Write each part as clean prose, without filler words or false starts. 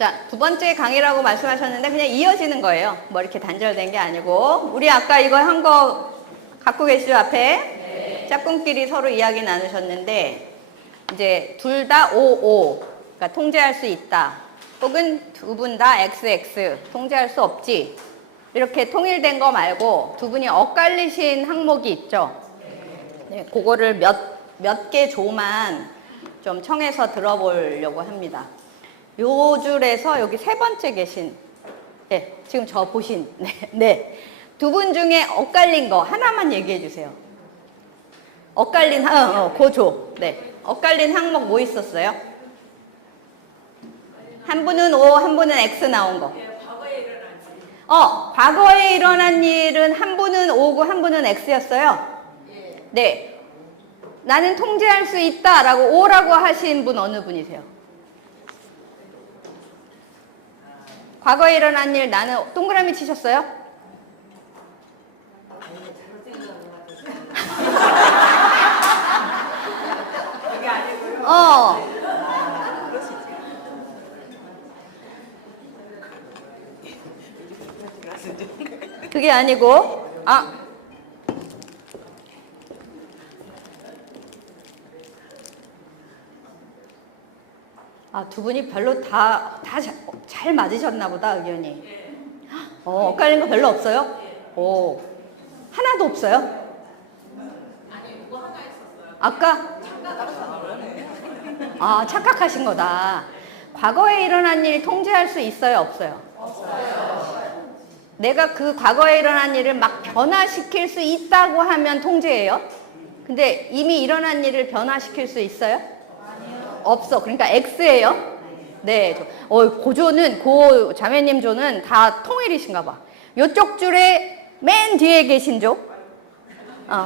자, 두 번째 강의라고 말씀하셨는데 그냥 이어지는 거예요. 뭐 이렇게 단절된 게 아니고. 우리 아까 이거 한 거 갖고 계시죠, 앞에? 네. 짝꿍끼리 서로 이야기 나누셨는데 이제 둘 다 OO, 그러니까 통제할 수 있다. 혹은 두 분 다 XX, 통제할 수 없지. 이렇게 통일된 거 말고 두 분이 엇갈리신 항목이 있죠. 네, 그거를 몇 개 조만 좀 청해서 들어보려고 합니다. 요 줄에서 여기 세 번째 계신, 네, 지금 저 보신, 네. 두 분 중에 엇갈린 거 하나만 얘기해 주세요. 엇갈린, 고조. 네. 엇갈린 항목 뭐 있었어요? 한 분은 O, 한 분은 X 나온 거. 과거에 일어난 일은 한 분은 O고 한 분은 X였어요? 네. 나는 통제할 수 있다 라고 O라고 하신 분 어느 분이세요? 과거에 일어난 일 나는 동그라미 치셨어요? 그게 아니고, 두 분이 별로 다 잘 맞으셨나 보다, 의견이. 엇갈린 거 별로 없어요? 오. 하나도 없어요? 아니, 그거 하나 있었어요. 아까? 착각하신 거다. 과거에 일어난 일 통제할 수 있어요, 없어요? 없어요. 내가 그 과거에 일어난 일을 막 변화시킬 수 있다고 하면 통제예요? 근데 이미 일어난 일을 변화시킬 수 있어요? 아니요. 없어. 그러니까 X예요? 네. 고조는, 자매님 조는 다 통일이신가 봐. 요쪽 줄에 맨 뒤에 계신 조.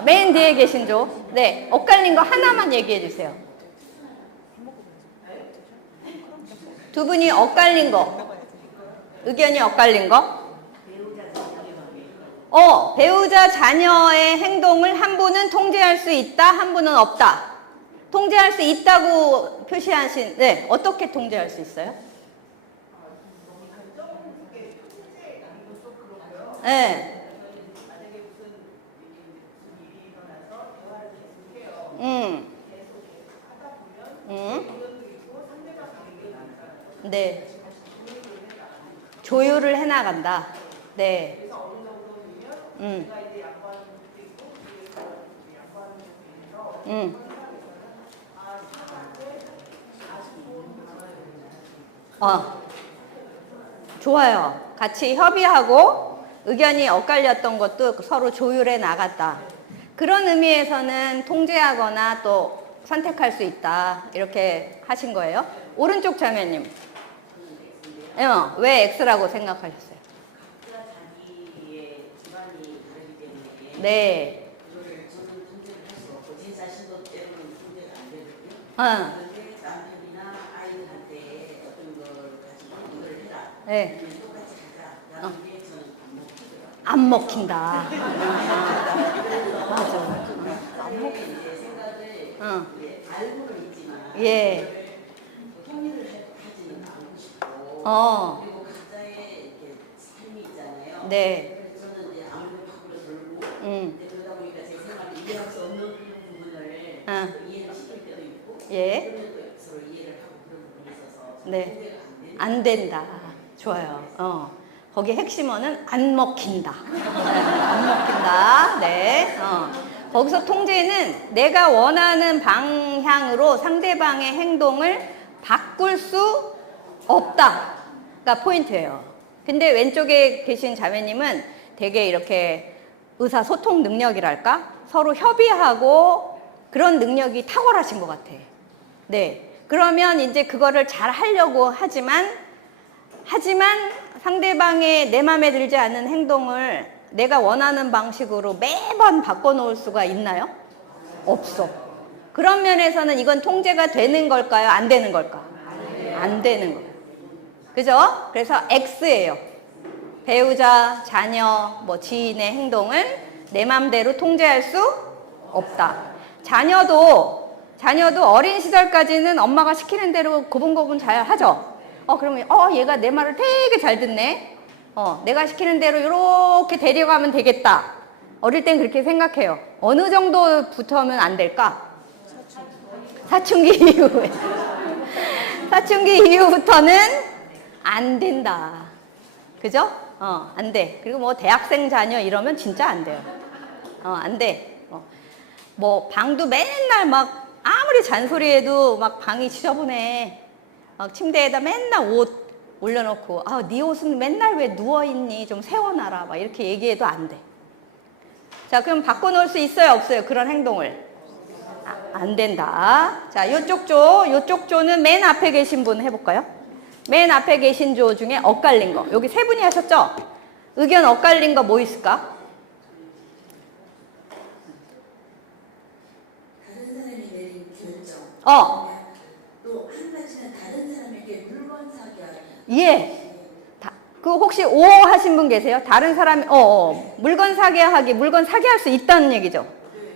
맨 뒤에 계신 조. 네. 엇갈린 거 하나만 얘기해 주세요. 두 분이 엇갈린 거. 의견이 엇갈린 거. 배우자 자녀의 행동을 한 분은 통제할 수 있다, 한 분은 없다. 통제할 수 있다고 표시하신, 네, 어떻게 통제할 수 있어요? 네. 네. 조율을 해나간다. 네. 좋아요. 같이 협의하고 의견이 엇갈렸던 것도 서로 조율해 나갔다. 그런 의미에서는 통제하거나 또 선택할 수 있다. 이렇게 하신 거예요. 오른쪽 자매님. 왜 X라고 생각하셨어요? 네. 네. 안 먹힌다. 맞아. 안 먹힌다. 알고는 있지만. 예. 통일을 하지는 않고 싶고. 그리고 각자의 이렇게 삶이 있잖아요. 네. 저는 이제 아무래도 밖으로 돌고. 그러다 보니까 제 생활을 이해할 수 없는 부분을 이해를 시킬 때도 있고. 예. 그러면 또 서로 이해를 하고 그런 부분이 있어서. 네. 안 된다. 좋아요. 거기 핵심어는 안 먹힌다. 안 먹힌다. 네. 거기서 통제는 내가 원하는 방향으로 상대방의 행동을 바꿀 수 없다가 포인트예요. 근데 왼쪽에 계신 자매님은 되게 이렇게 의사소통 능력이랄까? 서로 협의하고 그런 능력이 탁월하신 것 같아. 네. 그러면 이제 그거를 잘 하려고 하지만 상대방의 내 맘에 들지 않는 행동을 내가 원하는 방식으로 매번 바꿔놓을 수가 있나요? 없어. 그런 면에서는 이건 통제가 되는 걸까요? 안 되는 걸까? 안 되는 거예요. 그죠? 그래서 X예요. 배우자, 자녀, 지인의 행동을 내 맘대로 통제할 수 없다. 자녀도 어린 시절까지는 엄마가 시키는 대로 고분고분 잘 하죠? 그러면 얘가 내 말을 되게 잘 듣네. 내가 시키는 대로 이렇게 데려가면 되겠다. 어릴 땐 그렇게 생각해요. 어느 정도부터면 안 될까? 사춘기 이후에. 사춘기 이후부터는 안 된다. 그죠? 안 돼. 그리고 뭐 대학생 자녀 이러면 진짜 안 돼요. 안 돼. 뭐 방도 맨날 막 아무리 잔소리해도 막 방이 지저분해. 막 침대에다 맨날 옷 올려놓고 네 옷은 맨날 왜 누워있니? 좀 세워놔라. 막 이렇게 얘기해도 안 돼. 자, 그럼 바꿔놓을 수 있어요? 없어요? 그런 행동을? 안 된다. 자, 요쪽 조는 맨 앞에 계신 분 해볼까요? 맨 앞에 계신 조 중에 엇갈린 거. 여기 세 분이 하셨죠? 의견 엇갈린 거 뭐 있을까? 다른 사람이 내린 결정. 또 한 가지는 다른 사람에게 물건 사기 하기. 예. 그 혹시 오 하신 분 계세요? 다른 사람이 물건 사게 하기, 물건 사게 할 수 있다는 얘기죠.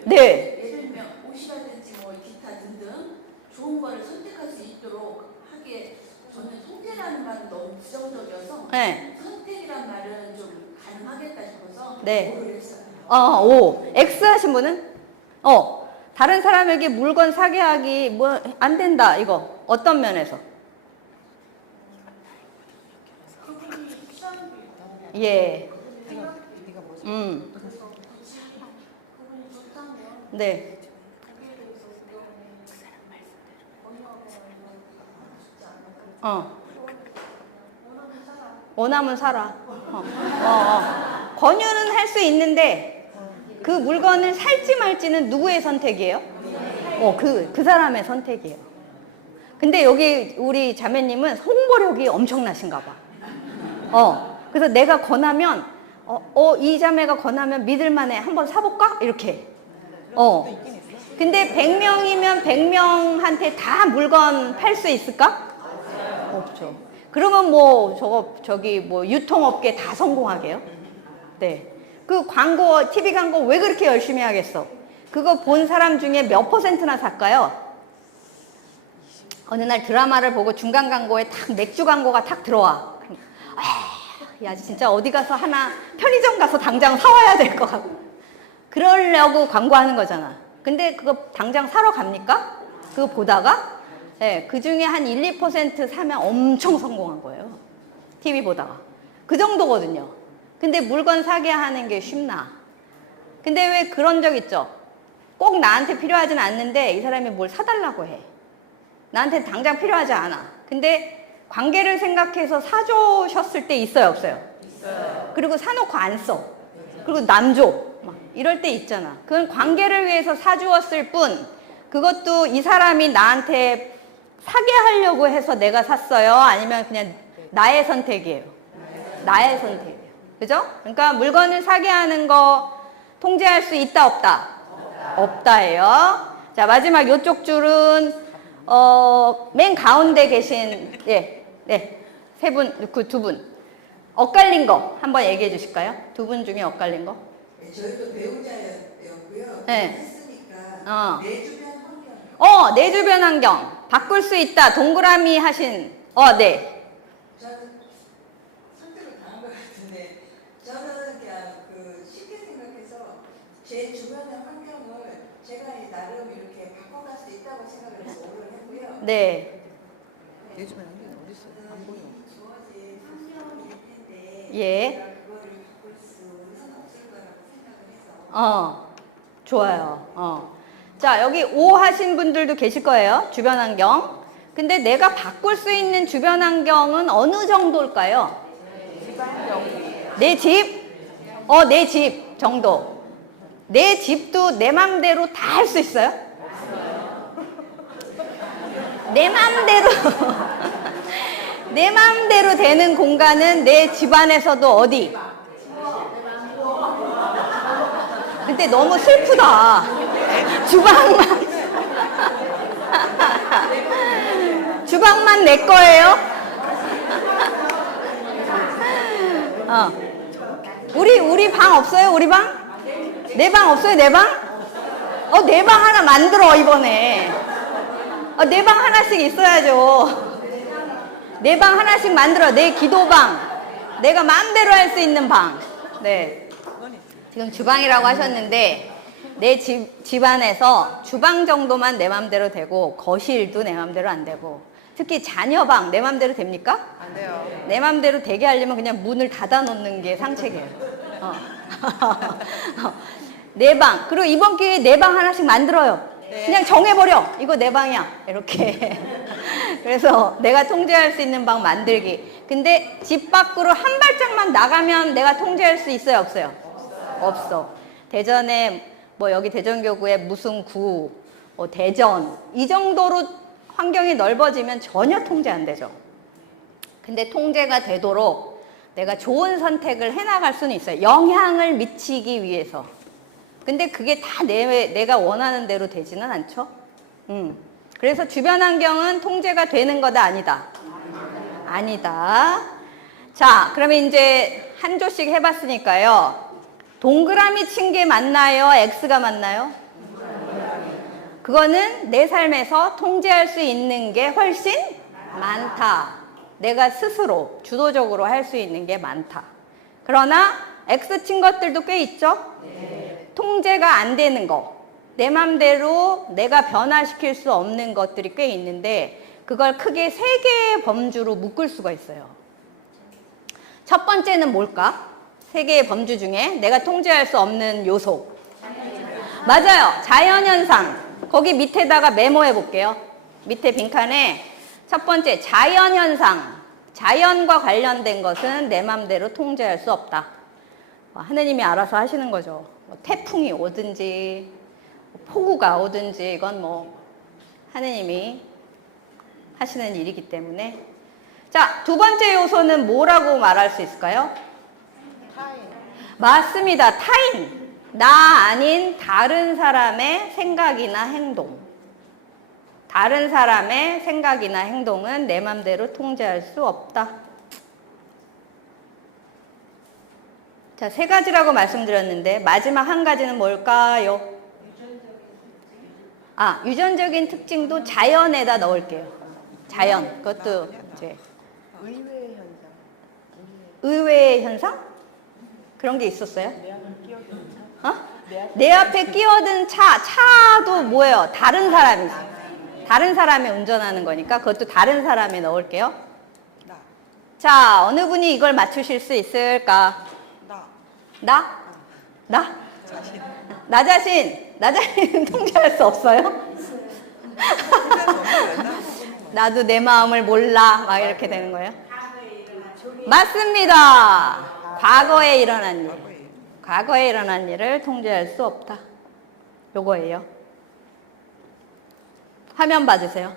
네. 예를 들면 옷이라든지 뭐 기타 등등 좋은 거를 선택할 수 있도록 하기에 저는 선택이라는 말은 너무 부정적이어서 네. 선택이란 말은 좀 가능하겠다 싶어서 네. 오를 했어요. 오. X 하신 분은? 다른 사람에게 물건 사게 하기 뭐 안 된다. 이거 어떤 면에서? 예. 네. 원하면 사라. 권유는 할 수 있는데 그 물건을 살지 말지는 누구의 선택이에요? 그 사람의 선택이에요. 근데 여기 우리 자매님은 홍보력이 엄청나신가 봐. 그래서 내가 권하면 이 자매가 권하면 믿을만해. 한번 사볼까? 이렇게. 근데 100명이면 100명한테 다 물건 팔 수 있을까? 없죠. 그러면 저기 유통업계 다 성공하게요? 네. 그 광고, TV 광고 왜 그렇게 열심히 하겠어? 그거 본 사람 중에 몇 %나 살까요? 어느 날 드라마를 보고 중간 광고에 탁 맥주 광고가 탁 들어와. 야, 진짜 어디 가서 하나 편의점 가서 당장 사와야 될 것 같고. 그러려고 광고하는 거잖아. 근데 그거 당장 사러 갑니까? 그거 보다가 그 중에 한 1, 2% 사면 엄청 성공한 거예요. TV 보다가. 그 정도거든요. 근데 물건 사게 하는 게 쉽나? 근데 왜 그런 적 있죠? 꼭 나한테 필요하진 않는데 이 사람이 뭘 사달라고 해. 나한테 당장 필요하지 않아. 근데 관계를 생각해서 사주셨을 때 있어요, 없어요? 있어요. 그리고 사놓고 안 써. 그리고 남 줘. 막 이럴 때 있잖아. 그건 관계를 위해서 사주었을 뿐, 그것도 이 사람이 나한테 사게 하려고 해서 내가 샀어요? 아니면 그냥 나의 선택이에요? 나의 선택이에요. 그죠? 그러니까 물건을 사게 하는 거 통제할 수 있다, 없다? 없다예요. 자, 마지막 요쪽 줄은 맨 가운데 계신 세 분, 그 두 분 엇갈린 거 한번 얘기해 주실까요? 두 분 중에 엇갈린 거? 네, 저희도 배우자였고요. 네. 했으니까 내 주변 환경. 내 주변 환경 바꿀 수 있다. 동그라미 하신 네. 저는 선택을 당한 것 같은데 저는 그냥 쉽게 생각해서 제 주변의 환경을 제가 나름 이렇게 바꿔갈 수 있다고 생각을 해서 오를 했고요. 네. 내 주변 환경이 어디 있어? 안 보여. 주어진 환경일 텐데 예. 제가 그거를 바꿀 수는 없을 거라고 생각을 해서. 좋아요. 자, 여기 O 하신 분들도 계실 거예요. 주변 환경. 근데 내가 바꿀 수 있는 주변 환경은 어느 정도일까요? 내 집? 내 집 정도. 내 집도 내 맘대로 다 할 수 있어요? 내 맘대로 내 맘대로 되는 공간은 내 집안에서도 어디? 근데 너무 슬프다. 주방만 내 거예요? 우리 방 없어요? 우리 방? 내 방 없어요? 내 방? 내 방 하나 만들어 이번에. 내 방 하나씩 있어야죠. 내 방 하나씩 만들어. 내 기도방. 내가 마음대로 할 수 있는 방. 네. 지금 주방이라고 하셨는데 내 집안에서 주방 정도만 내 맘대로 되고 거실도 내 맘대로 안 되고 특히 자녀방 내 맘대로 됩니까? 안 돼요. 내 맘대로 되게 하려면 그냥 문을 닫아 놓는 게 상책이에요. 내 방. 그리고 이번 기회에 내 방 하나씩 만들어요. 그냥 정해버려. 이거 내 방이야. 이렇게. 그래서 내가 통제할 수 있는 방 만들기. 근데 집 밖으로 한 발짝만 나가면 내가 통제할 수 있어요? 없어요? 없어. 대전에 뭐 여기 대전교구에 무슨 구, 대전 이 정도로 환경이 넓어지면 전혀 통제 안 되죠. 근데 통제가 되도록 내가 좋은 선택을 해나갈 수는 있어요. 영향을 미치기 위해서. 근데 그게 다 내가 원하는 대로 되지는 않죠. 그래서 주변 환경은 통제가 되는 거다 아니다? 아니다. 자, 그러면 이제 한 조씩 해봤으니까요. 동그라미 친 게 맞나요? X가 맞나요? 그거는 내 삶에서 통제할 수 있는 게 훨씬 많다. 내가 스스로 주도적으로 할 수 있는 게 많다. 그러나 X 친 것들도 꽤 있죠? 통제가 안 되는 거. 내 맘대로 내가 변화시킬 수 없는 것들이 꽤 있는데 그걸 크게 3개의 범주로 묶을 수가 있어요. 첫 번째는 뭘까? 3개의 범주 중에 내가 통제할 수 없는 요소. 맞아요. 자연현상. 거기 밑에다가 메모해 볼게요. 밑에 빈칸에 첫 번째 자연현상. 자연과 관련된 것은 내 맘대로 통제할 수 없다. 하느님이 알아서 하시는 거죠. 태풍이 오든지 폭우가 오든지 이건 뭐 하느님이 하시는 일이기 때문에. 자, 두 번째 요소는 뭐라고 말할 수 있을까요? 타임. 맞습니다. 타인. 나 아닌 다른 사람의 생각이나 행동. 다른 사람의 생각이나 행동은 내 맘대로 통제할 수 없다. 자, 3가지라고 말씀드렸는데 마지막 한 가지는 뭘까요? 유전적인 특징도 자연에다 넣을게요. 자연. 그것도 이제 의외의 현상. 의외의 현상? 그런 게 있었어요? 내 앞에 끼어드는 차. 내 앞에 끼어든 차도 뭐예요? 다른 사람이지. 다른 사람이 운전하는 거니까 그것도 다른 사람에 넣을게요. 나. 자, 어느 분이 이걸 맞추실 수 있을까? 나. 나? 나? 자신. 나 자신. 나 자신은 통제할 수 없어요? 나도 내 마음을 몰라. 막 이렇게 되는 거예요? 맞습니다. 과거에 일어난 일. 과거에 일어난 일을 통제할 수 없다. 요거예요. 화면 봐주세요.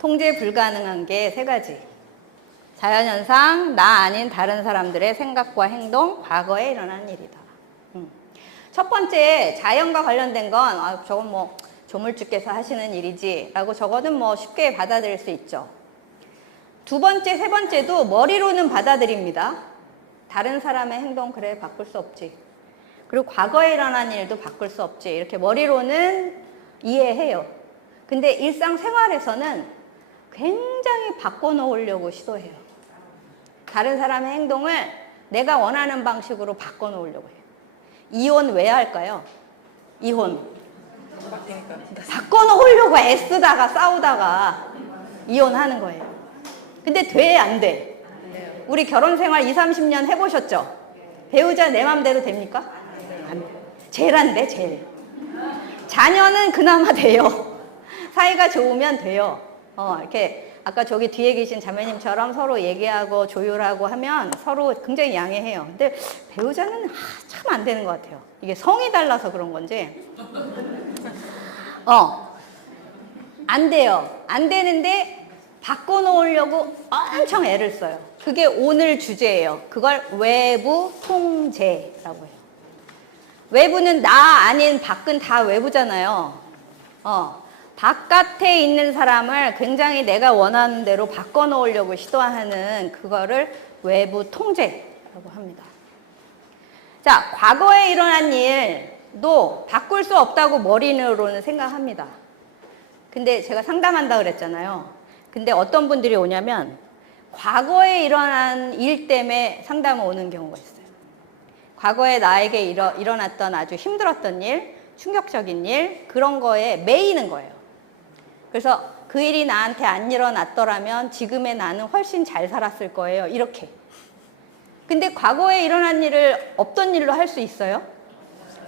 통제 불가능한 게 3가지. 자연현상, 나 아닌 다른 사람들의 생각과 행동, 과거에 일어난 일이다. 첫 번째, 자연과 관련된 건 저건 뭐 조물주께서 하시는 일이지 라고 저거는 뭐 쉽게 받아들일 수 있죠. 두 번째, 세 번째도 머리로는 받아들입니다. 다른 사람의 행동 그래 바꿀 수 없지. 그리고 과거에 일어난 일도 바꿀 수 없지. 이렇게 머리로는 이해해요. 근데 일상생활에서는 굉장히 바꿔놓으려고 시도해요. 다른 사람의 행동을 내가 원하는 방식으로 바꿔놓으려고 해요. 이혼 왜 할까요? 이혼. 바꿔놓으려고 애쓰다가 싸우다가 이혼하는 거예요. 근데 돼, 안 돼? 우리 결혼 생활 20, 30년 해보셨죠? 배우자 내 맘대로 됩니까? 안 돼. 제일 안 돼, 제일. 자녀는 그나마 돼요. 사이가 좋으면 돼요. 이렇게 아까 저기 뒤에 계신 자매님처럼 서로 얘기하고 조율하고 하면 서로 굉장히 양해해요. 근데 배우자는 참 안 되는 것 같아요. 이게 성이 달라서 그런 건지. 안 돼요. 안 되는데 바꿔놓으려고 엄청 애를 써요. 그게 오늘 주제예요. 그걸 외부 통제라고 해요. 외부는 나 아닌 밖은 다 외부잖아요. 바깥에 있는 사람을 굉장히 내가 원하는 대로 바꿔놓으려고 시도하는 그거를 외부 통제라고 합니다. 자, 과거에 일어난 일도 바꿀 수 없다고 머리로는 생각합니다. 근데 제가 상담한다 그랬잖아요. 근데 어떤 분들이 오냐면 과거에 일어난 일 때문에 상담을 오는 경우가 있어요. 과거에 나에게 일어났던 아주 힘들었던 일, 충격적인 일, 그런 거에 매이는 거예요. 그래서 그 일이 나한테 안 일어났더라면 지금의 나는 훨씬 잘 살았을 거예요. 이렇게. 근데 과거에 일어난 일을 없던 일로 할 수 있어요?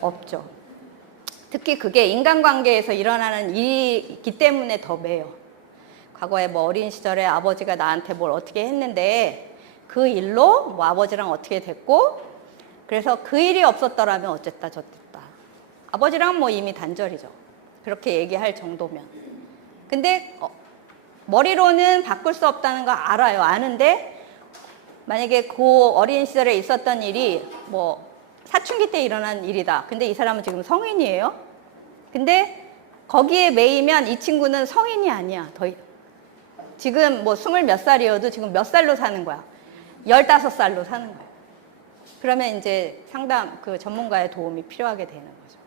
없죠. 특히 그게 인간관계에서 일어나는 일이기 때문에 더 매요. 과거에 뭐 어린 시절에 아버지가 나한테 뭘 어떻게 했는데 그 일로 뭐 아버지랑 어떻게 됐고, 그래서 그 일이 없었더라면 어쨌다 저쨌다. 아버지랑 뭐 이미 단절이죠. 그렇게 얘기할 정도면. 근데 머리로는 바꿀 수 없다는 거 알아요. 아는데 만약에 그 어린 시절에 있었던 일이 뭐 사춘기 때 일어난 일이다. 근데 이 사람은 지금 성인이에요. 근데 거기에 매이면 이 친구는 성인이 아니야. 지금 뭐 20 몇 살이어도 지금 몇 살로 사는 거야? 15살로 사는 거야. 그러면 이제 상담, 그 전문가의 도움이 필요하게 되는 거죠.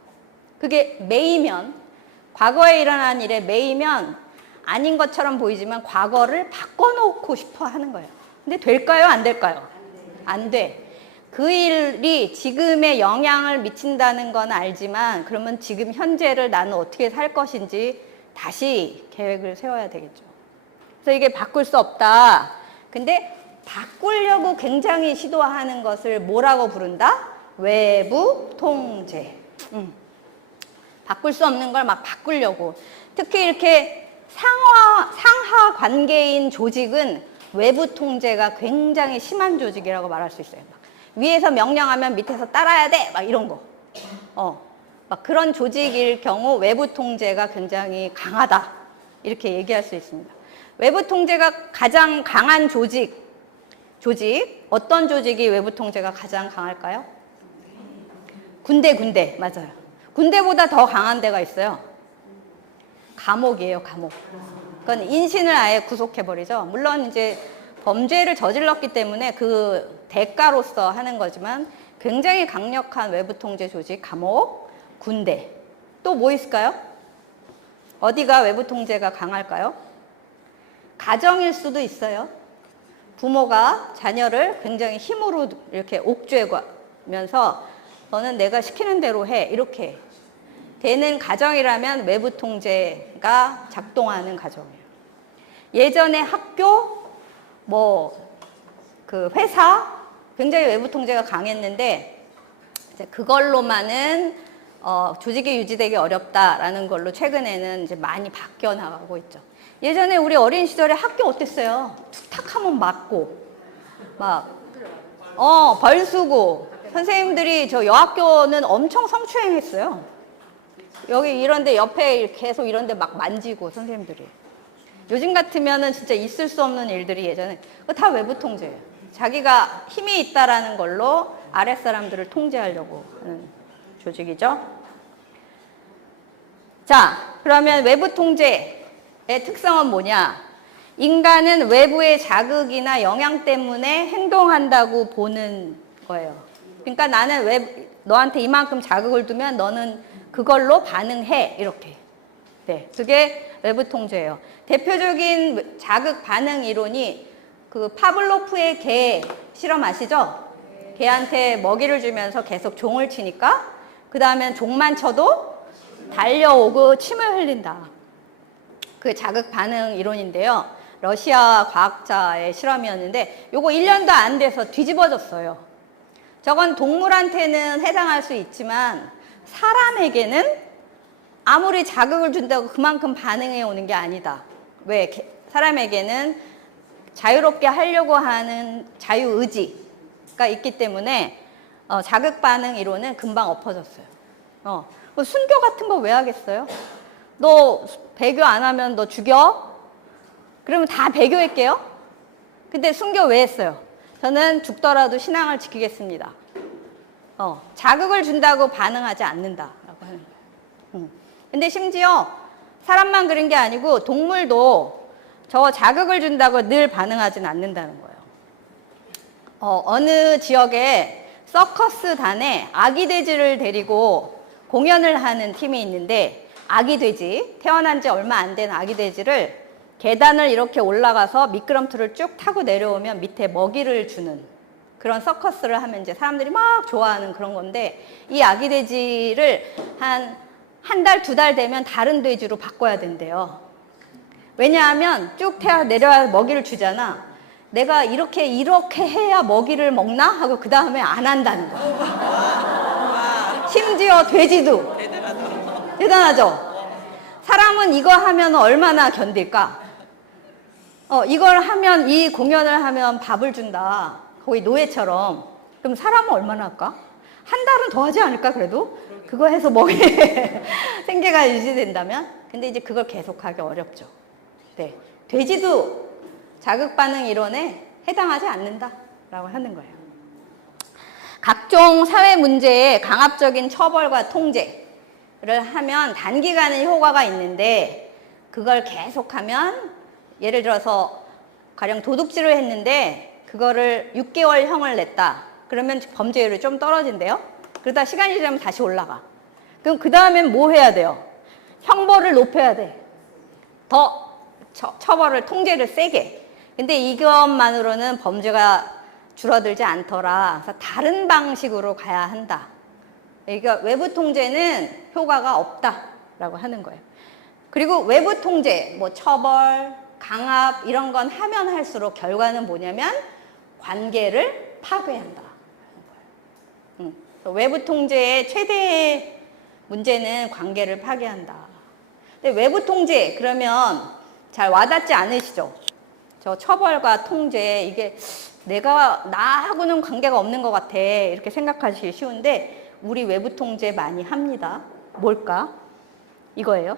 그게 매이면, 과거에 일어난 일에 매이면 아닌 것처럼 보이지만 과거를 바꿔놓고 싶어 하는 거예요. 근데 될까요? 안 될까요? 안 돼. 그 일이 지금에 영향을 미친다는 건 알지만 그러면 지금 현재를 나는 어떻게 살 것인지 다시 계획을 세워야 되겠죠. 그래서 이게 바꿀 수 없다. 근데 바꾸려고 굉장히 시도하는 것을 뭐라고 부른다? 외부 통제. 바꿀 수 없는 걸 막 바꾸려고. 특히 이렇게 상하 관계인 조직은 외부 통제가 굉장히 심한 조직이라고 말할 수 있어요. 막 위에서 명령하면 밑에서 따라야 돼! 막 이런 거. 막 그런 조직일 경우 외부 통제가 굉장히 강하다. 이렇게 얘기할 수 있습니다. 외부 통제가 가장 강한 조직. 어떤 조직이 외부 통제가 가장 강할까요? 군대. 맞아요. 군대보다 더 강한 데가 있어요. 감옥이에요, 감옥. 그건 인신을 아예 구속해버리죠. 물론 이제 범죄를 저질렀기 때문에 그 대가로서 하는 거지만 굉장히 강력한 외부 통제 조직, 감옥, 군대. 또 뭐 있을까요? 어디가 외부 통제가 강할까요? 가정일 수도 있어요. 부모가 자녀를 굉장히 힘으로 이렇게 옥죄면서 너는 내가 시키는 대로 해. 이렇게 되는 가정이라면 외부 통제가 작동하는 가정이에요. 예전에 학교, 그 회사 굉장히 외부 통제가 강했는데 이제 그걸로만은 조직이 유지되기 어렵다라는 걸로 최근에는 이제 많이 바뀌어 나가고 있죠. 예전에 우리 어린 시절에 학교 어땠어요? 투탁하면 맞고 벌 쓰고 선생님들이 저 여학교는 엄청 성추행했어요. 여기 이런데 옆에 계속 이런데 막 만지고 선생님들이. 요즘 같으면은 진짜 있을 수 없는 일들이 예전에 다 외부 통제예요. 자기가 힘이 있다라는 걸로 아랫사람들을 통제하려고 하는 조직이죠. 자, 그러면 외부 통제의 특성은 뭐냐? 인간은 외부의 자극이나 영향 때문에 행동한다고 보는 거예요. 그러니까 나는 너한테 이만큼 자극을 두면 너는 그걸로 반응해. 이렇게. 네, 그게 외부 통제예요. 대표적인 자극 반응 이론이 그 파블로프의 개 실험 아시죠? 개한테 먹이를 주면서 계속 종을 치니까 그 다음엔 종만 쳐도 달려오고 침을 흘린다. 그 자극 반응 이론인데요. 러시아 과학자의 실험이었는데 요거 1년도 안 돼서 뒤집어졌어요. 저건 동물한테는 해당할 수 있지만 사람에게는 아무리 자극을 준다고 그만큼 반응해 오는 게 아니다. 왜? 사람에게는 자유롭게 하려고 하는 자유의지가 있기 때문에 자극 반응 이론은 금방 엎어졌어요. 뭐 순교 같은 거 왜 하겠어요? 너 배교 안 하면 너 죽여? 그러면 다 배교할게요? 근데 순교 왜 했어요? 저는 죽더라도 신앙을 지키겠습니다. 자극을 준다고 반응하지 않는다라고 하는 거예요. 근데 심지어 사람만 그런 게 아니고 동물도 저 자극을 준다고 늘 반응하진 않는다는 거예요. 어느 지역에 서커스 단에 아기 돼지를 데리고 공연을 하는 팀이 있는데 아기 돼지, 태어난 지 얼마 안 된 아기 돼지를 계단을 이렇게 올라가서 미끄럼틀을 쭉 타고 내려오면 밑에 먹이를 주는 그런 서커스를 하면 이제 사람들이 막 좋아하는 그런 건데, 이 아기 돼지를 한 달, 2달 되면 다른 돼지로 바꿔야 된대요. 왜냐하면 쭉 내려야 먹이를 주잖아. 내가 이렇게 해야 먹이를 먹나? 하고 그 다음에 안 한다는 거야. 심지어 돼지도. 대단하죠? 사람은 이거 하면 얼마나 견딜까? 이걸 하면, 이 공연을 하면 밥을 준다. 거의 노예처럼. 그럼 사람은 얼마나 할까? 한 달은 더 하지 않을까, 그래도? 그거 해서 먹이 생계가 유지된다면? 근데 이제 그걸 계속하기 어렵죠. 네. 돼지도 자극반응 이론에 해당하지 않는다라고 하는 거예요. 각종 사회 문제에 강압적인 처벌과 통제를 하면 단기간의 효과가 있는데, 그걸 계속하면, 예를 들어서 가령 도둑질을 했는데 그거를 6개월형을 냈다. 그러면 범죄율이 좀 떨어진대요. 그러다 시간이 지나면 다시 올라가. 그럼 그 다음엔 뭐 해야 돼요? 형벌을 높여야 돼. 더 처벌을, 통제를 세게. 근데 이것만으로는 범죄가 줄어들지 않더라. 그래서 다른 방식으로 가야 한다. 그러니까 외부 통제는 효과가 없다라고 하는 거예요. 그리고 외부 통제, 뭐 처벌, 강압 이런 건 하면 할수록 결과는 뭐냐면 관계를 파괴한다. 외부 통제의 최대 문제는 관계를 파괴한다. 근데 외부 통제 그러면 잘 와닿지 않으시죠? 저 처벌과 통제, 이게 내가 나하고는 관계가 없는 것 같아 이렇게 생각하시기 쉬운데, 우리 외부 통제 많이 합니다. 뭘까? 이거예요.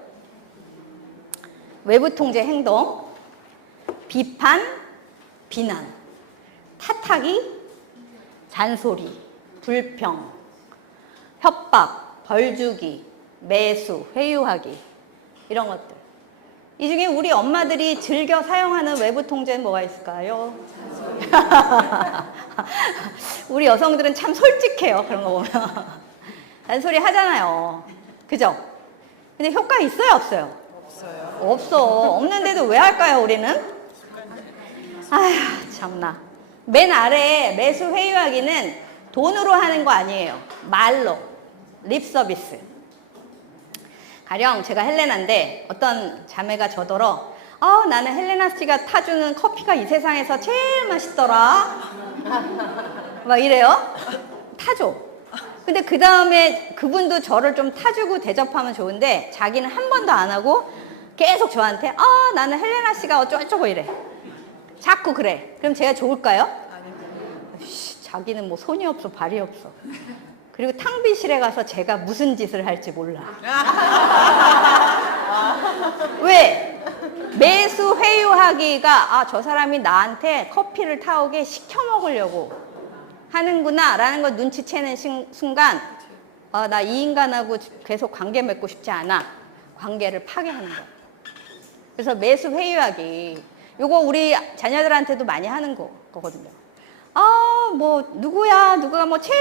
외부 통제 행동: 비판, 비난, 탓하기, 잔소리, 불평, 협박, 벌주기, 매수, 회유하기, 이런 것들. 이 중에 우리 엄마들이 즐겨 사용하는 외부 통제는 뭐가 있을까요? 우리 여성들은 참 솔직해요. 그런 거 보면. 잔소리 하잖아요. 그죠? 근데 효과 있어요, 없어요? 없어요. 없어. 없는데도 왜 할까요, 우리는? 아휴, 참나. 맨 아래 매수 회유하기는 돈으로 하는 거 아니에요. 말로. 립 서비스. 가령 제가 헬레나인데 어떤 자매가 저더러 나는 헬레나 씨가 타주는 커피가 이 세상에서 제일 맛있더라. 막 이래요. 타줘. 근데 그 다음에 그분도 저를 좀 타주고 대접하면 좋은데 자기는 한 번도 안 하고 계속 저한테 나는 헬레나 씨가 어쩌고저쩌고 이래. 자꾸 그래. 그럼 제가 좋을까요? 자기는 뭐 손이 없어 발이 없어. 그리고 탕비실에 가서 제가 무슨 짓을 할지 몰라. 왜? 매수 회유하기가 저 사람이 나한테 커피를 타오게 시켜 먹으려고 하는구나 라는 걸 눈치채는 순간 나 이 인간하고 계속 관계 맺고 싶지 않아. 관계를 파괴하는 거야. 그래서 매수 회유하기, 요거 우리 자녀들한테도 많이 하는 거거든요. 뭐 누구야, 누구가 뭐 제일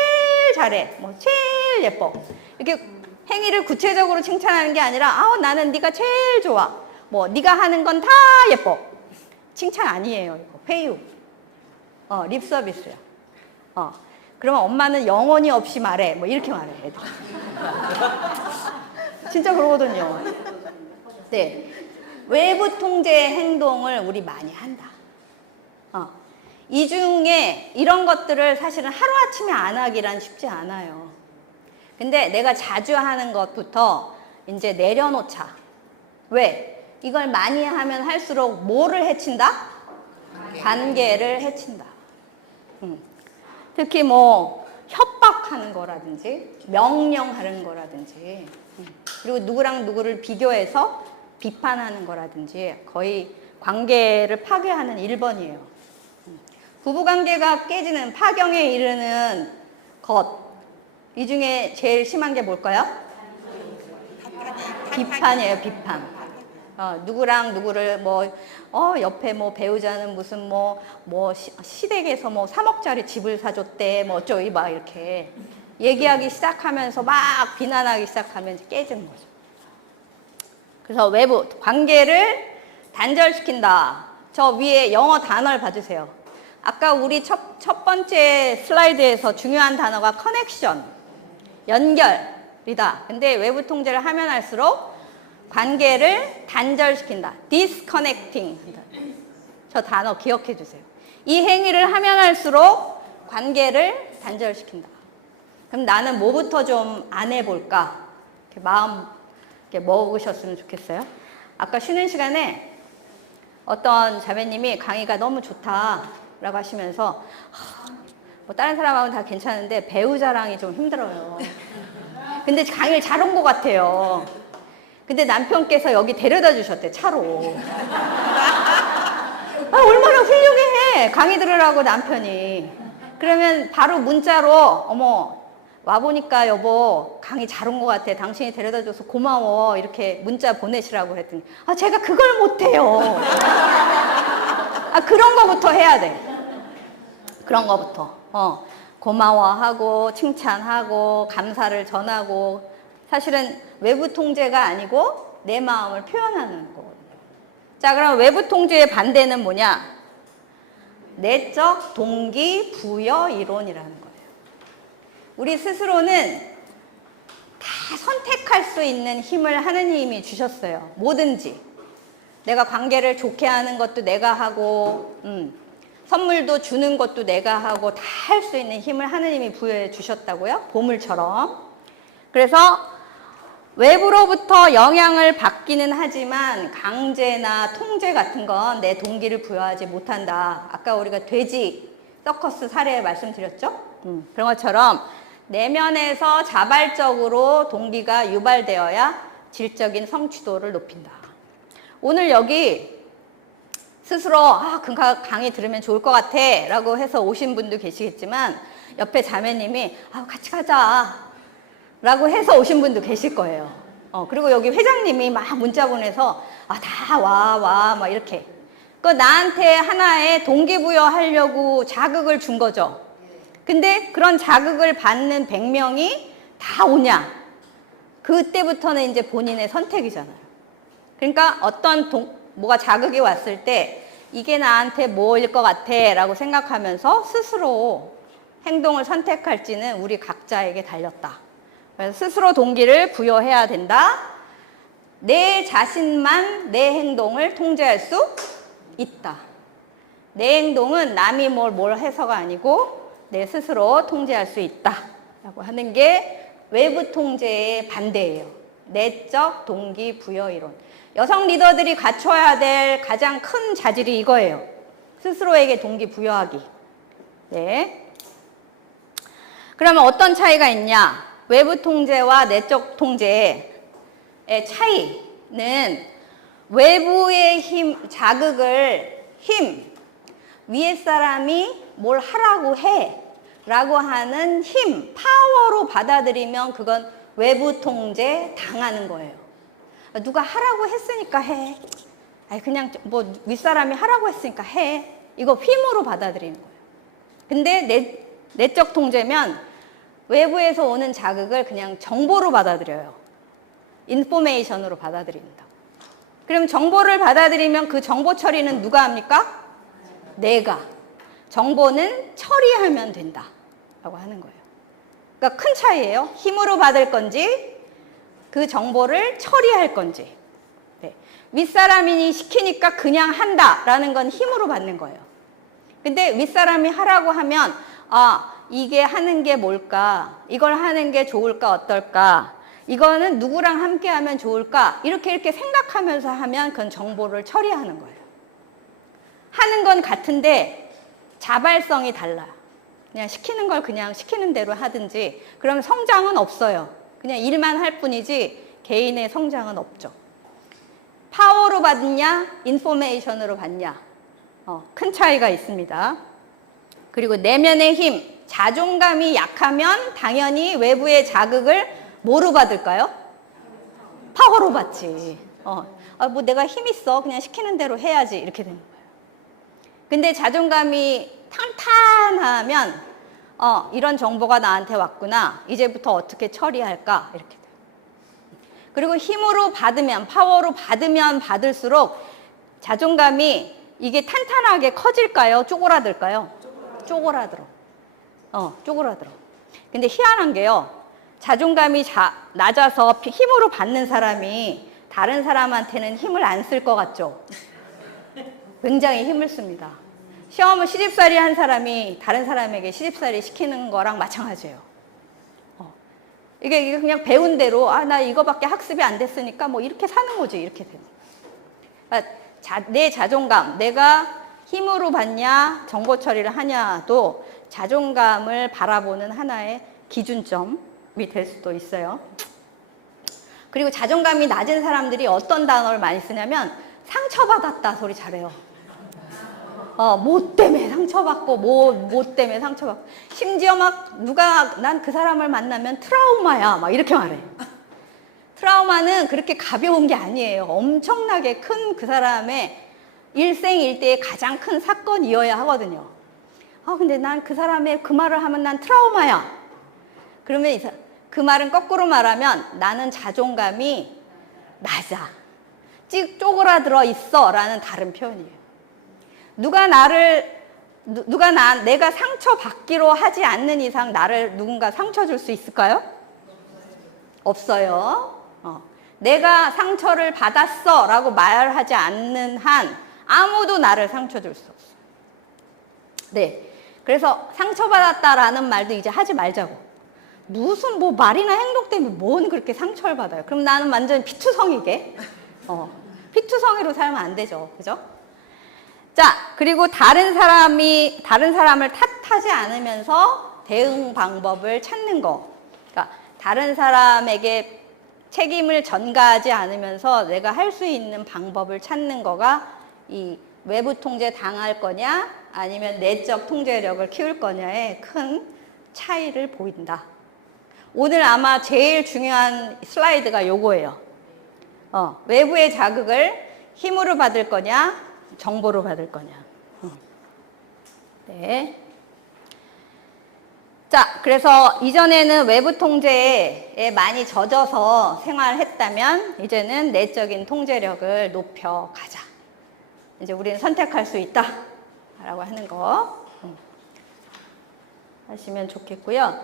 잘해, 뭐 제일 예뻐, 이렇게 행위를 구체적으로 칭찬하는 게 아니라 나는 네가 제일 좋아, 뭐 네가 하는 건 다 예뻐. 칭찬 아니에요. 이거 회유. 립 서비스야. 그러면 엄마는 영혼이 없이 말해, 뭐 이렇게 말해 애들. 진짜 그러거든요. 네. 외부 통제 행동을 우리 많이 한다. 이 중에 이런 것들을 사실은 하루아침에 안 하기란 쉽지 않아요. 근데 내가 자주 하는 것부터 이제 내려놓자. 왜? 이걸 많이 하면 할수록 뭐를 해친다? 관계를 해친다. 특히 뭐 협박하는 거라든지 명령하는 거라든지, 그리고 누구랑 누구를 비교해서 비판하는 거라든지 거의 관계를 파괴하는 1번이에요. 부부관계가 깨지는 파경에 이르는 것, 이 중에 제일 심한 게 뭘까요? 비판이에요. 비판. 누구랑 누구를 옆에 뭐 배우자는 무슨 시댁에서 3억짜리 집을 사줬대, 뭐 어쩌고 막 이렇게 얘기하기 시작하면서 막 비난하기 시작하면 이제 깨지는 거죠. 그래서 외부 관계를 단절시킨다. 저 위에 영어 단어를 봐주세요. 아까 우리 첫 번째 슬라이드에서 중요한 단어가 커넥션, 연결이다. 근데 외부 통제를 하면 할수록 관계를 단절시킨다. disconnecting. 저 단어 기억해 주세요. 이 행위를 하면 할수록 관계를 단절시킨다. 그럼 나는 뭐부터 좀 안 해볼까? 이렇게 마음 이렇게 먹으셨으면 좋겠어요. 아까 쉬는 시간에 어떤 자매님이 강의가 너무 좋다라고 하시면서 뭐 다른 사람하고는 다 괜찮은데 배우 자랑이 좀 힘들어요. 근데 강의를 잘 온 것 같아요. 근데 남편께서 여기 데려다 주셨대, 차로. 얼마나 훌륭해. 강의 들으라고 남편이. 그러면 바로 문자로 어머 와보니까 여보 강의 잘 온 것 같아. 당신이 데려다줘서 고마워. 이렇게 문자 보내시라고 했더니 제가 그걸 못해요. 그런 거부터 해야 돼. 그런 거부터. 고마워하고 칭찬하고 감사를 전하고 사실은 외부 통제가 아니고 내 마음을 표현하는 거거든요. 자, 그럼 외부 통제의 반대는 뭐냐? 내적 동기 부여 이론이라는 거예요. 우리 스스로는 다 선택할 수 있는 힘을 하느님이 주셨어요. 뭐든지. 내가 관계를 좋게 하는 것도 내가 하고, 선물도 주는 것도 내가 하고, 다 할 수 있는 힘을 하느님이 부여해 주셨다고요. 보물처럼. 그래서 외부로부터 영향을 받기는 하지만 강제나 통제 같은 건 내 동기를 부여하지 못한다. 아까 우리가 돼지 서커스 사례 말씀드렸죠? 그런 것처럼 내면에서 자발적으로 동기가 유발되어야 질적인 성취도를 높인다. 오늘 여기 스스로 그 강의 들으면 좋을 것 같아 라고 해서 오신 분도 계시겠지만 옆에 자매님이 같이 가자 라고 해서 오신 분도 계실 거예요. 그리고 여기 회장님이 막 문자 보내서 다 와 막 이렇게 나한테 하나의 동기부여하려고 자극을 준 거죠. 근데 그런 자극을 받는 100명이 다 오냐? 그때부터는 이제 본인의 선택이잖아요. 그러니까 뭐가 자극이 왔을 때 이게 나한테 뭐일 것 같아 라고 생각하면서 스스로 행동을 선택할지는 우리 각자에게 달렸다. 그래서 스스로 동기를 부여해야 된다. 내 자신만 내 행동을 통제할 수 있다. 내 행동은 남이 뭘 해서가 아니고 내 스스로 통제할 수 있다. 라고 하는 게 외부 통제의 반대예요. 내적 동기 부여 이론. 여성 리더들이 갖춰야 될 가장 큰 자질이 이거예요. 스스로에게 동기 부여하기. 네. 그러면 어떤 차이가 있냐? 외부 통제와 내적 통제의 차이는 외부의 위에 사람이 뭘 하라고 해 라고 하는 힘, 파워로 받아들이면 그건 외부 통제 당하는 거예요. 누가 하라고 했으니까 해. 그냥 윗사람이 하라고 했으니까 해. 이거 힘으로 받아들이는 거예요. 근데 내적 통제면 외부에서 오는 자극을 그냥 정보로 받아들여요. 인포메이션으로 받아들인다. 그럼 정보를 받아들이면 그 정보 처리는 누가 합니까? 내가. 정보는 처리하면 된다. 라고 하는 거예요. 그러니까 큰 차이예요. 힘으로 받을 건지 그 정보를 처리할 건지. 네. 윗사람이 시키니까 그냥 한다라는 건 힘으로 받는 거예요. 근데 윗사람이 하라고 하면 이게 하는 게 뭘까? 이걸 하는 게 좋을까? 어떨까? 이거는 누구랑 함께 하면 좋을까? 이렇게 생각하면서 하면 그건 정보를 처리하는 거예요. 하는 건 같은데 자발성이 달라요. 그냥 시키는 걸 그냥 시키는 대로 하든지 그러면 성장은 없어요. 그냥 일만 할 뿐이지 개인의 성장은 없죠. 파워로 받냐? 인포메이션으로 받냐? 큰 차이가 있습니다. 그리고 내면의 힘, 자존감이 약하면 당연히 외부의 자극을 뭐로 받을까요? 파워로 받지. 내가 힘 있어. 그냥 시키는 대로 해야지. 이렇게 되는 거예요. 근데 자존감이 탄탄하면 이런 정보가 나한테 왔구나. 이제부터 어떻게 처리할까? 이렇게 돼요. 그리고 힘으로 받으면, 파워로 받으면 받을수록 자존감이 이게 탄탄하게 커질까요? 쪼그라들까요? 쪼그라들어. 쪼그라들어. 근데 희한한 게요. 자존감이 낮아서 힘으로 받는 사람이 다른 사람한테는 힘을 안 쓸 것 같죠? 굉장히 힘을 씁니다. 시험을 시집살이 한 사람이 다른 사람에게 시집살이 시키는 거랑 마찬가지예요. 이게 그냥 배운 대로, 나 이거밖에 학습이 안 됐으니까 뭐 이렇게 사는 거지, 이렇게 되는. 그러니까 내 자존감, 내가 힘으로 받냐, 정보 처리를 하냐도 자존감을 바라보는 하나의 기준점이 될 수도 있어요. 그리고 자존감이 낮은 사람들이 어떤 단어를 많이 쓰냐면 상처받았다 소리 잘해요. 뭐 때문에 상처받고, 뭐 때문에 상처받고. 심지어 막 난 그 사람을 만나면 트라우마야. 막 이렇게 말해. 트라우마는 그렇게 가벼운 게 아니에요. 엄청나게 큰 그 사람의 일생일대의 가장 큰 사건이어야 하거든요. 근데 난 그 사람의 그 말을 하면 난 트라우마야. 그러면 그 말은 거꾸로 말하면 나는 자존감이 낮아. 쪼그라들어 있어. 라는 다른 표현이에요. 내가 상처받기로 하지 않는 이상 나를 누군가 상처 줄 수 있을까요? 없어요. 내가 상처를 받았어 라고 말하지 않는 한 아무도 나를 상처 줄 수 없어. 네. 그래서 상처받았다라는 말도 이제 하지 말자고. 무슨 뭐 말이나 행동 때문에 뭔 그렇게 상처를 받아요. 그럼 나는 완전 피투성이게. 피투성이로 살면 안 되죠. 그죠? 자, 그리고 다른 사람을 탓하지 않으면서 대응 방법을 찾는 거. 그러니까 다른 사람에게 책임을 전가하지 않으면서 내가 할 수 있는 방법을 찾는 거가 이 외부 통제 당할 거냐 아니면 내적 통제력을 키울 거냐의 큰 차이를 보인다. 오늘 아마 제일 중요한 슬라이드가 요거예요. 외부의 자극을 힘으로 받을 거냐 정보로 받을 거냐. 네. 자, 그래서 이전에는 외부 통제에 많이 젖어서 생활했다면 이제는 내적인 통제력을 높여가자. 이제 우리는 선택할 수 있다 라고 하는 거 하시면 좋겠고요.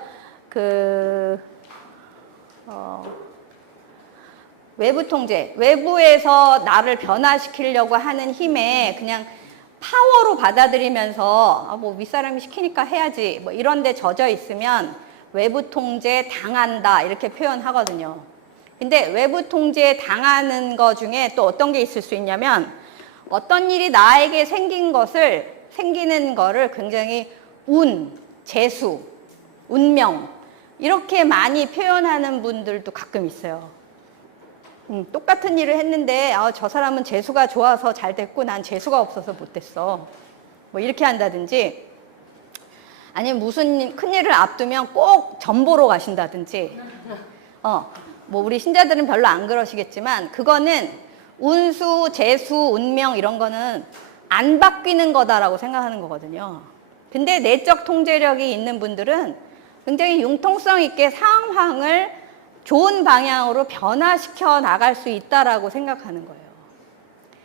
외부 통제, 외부에서 나를 변화시키려고 하는 힘에 그냥 파워로 받아들이면서 뭐 윗사람이 시키니까 해야지 뭐 이런 데 젖어 있으면 외부 통제 당한다 이렇게 표현하거든요. 근데 외부 통제 당하는 거 중에 또 어떤 게 있을 수 있냐면 어떤 일이 나에게 생기는 거를 굉장히 재수, 운명 이렇게 많이 표현하는 분들도 가끔 있어요. 똑같은 일을 했는데 저 사람은 재수가 좋아서 잘 됐고 난 재수가 없어서 못 됐어. 뭐 이렇게 한다든지 아니면 무슨 큰일을 앞두면 꼭 전보로 가신다든지 뭐 우리 신자들은 별로 안 그러시겠지만 그거는 운수, 재수, 운명 이런 거는 안 바뀌는 거다라고 생각하는 거거든요. 근데 내적 통제력이 있는 분들은 굉장히 융통성 있게 상황을 좋은 방향으로 변화시켜 나갈 수 있다라고 생각하는 거예요.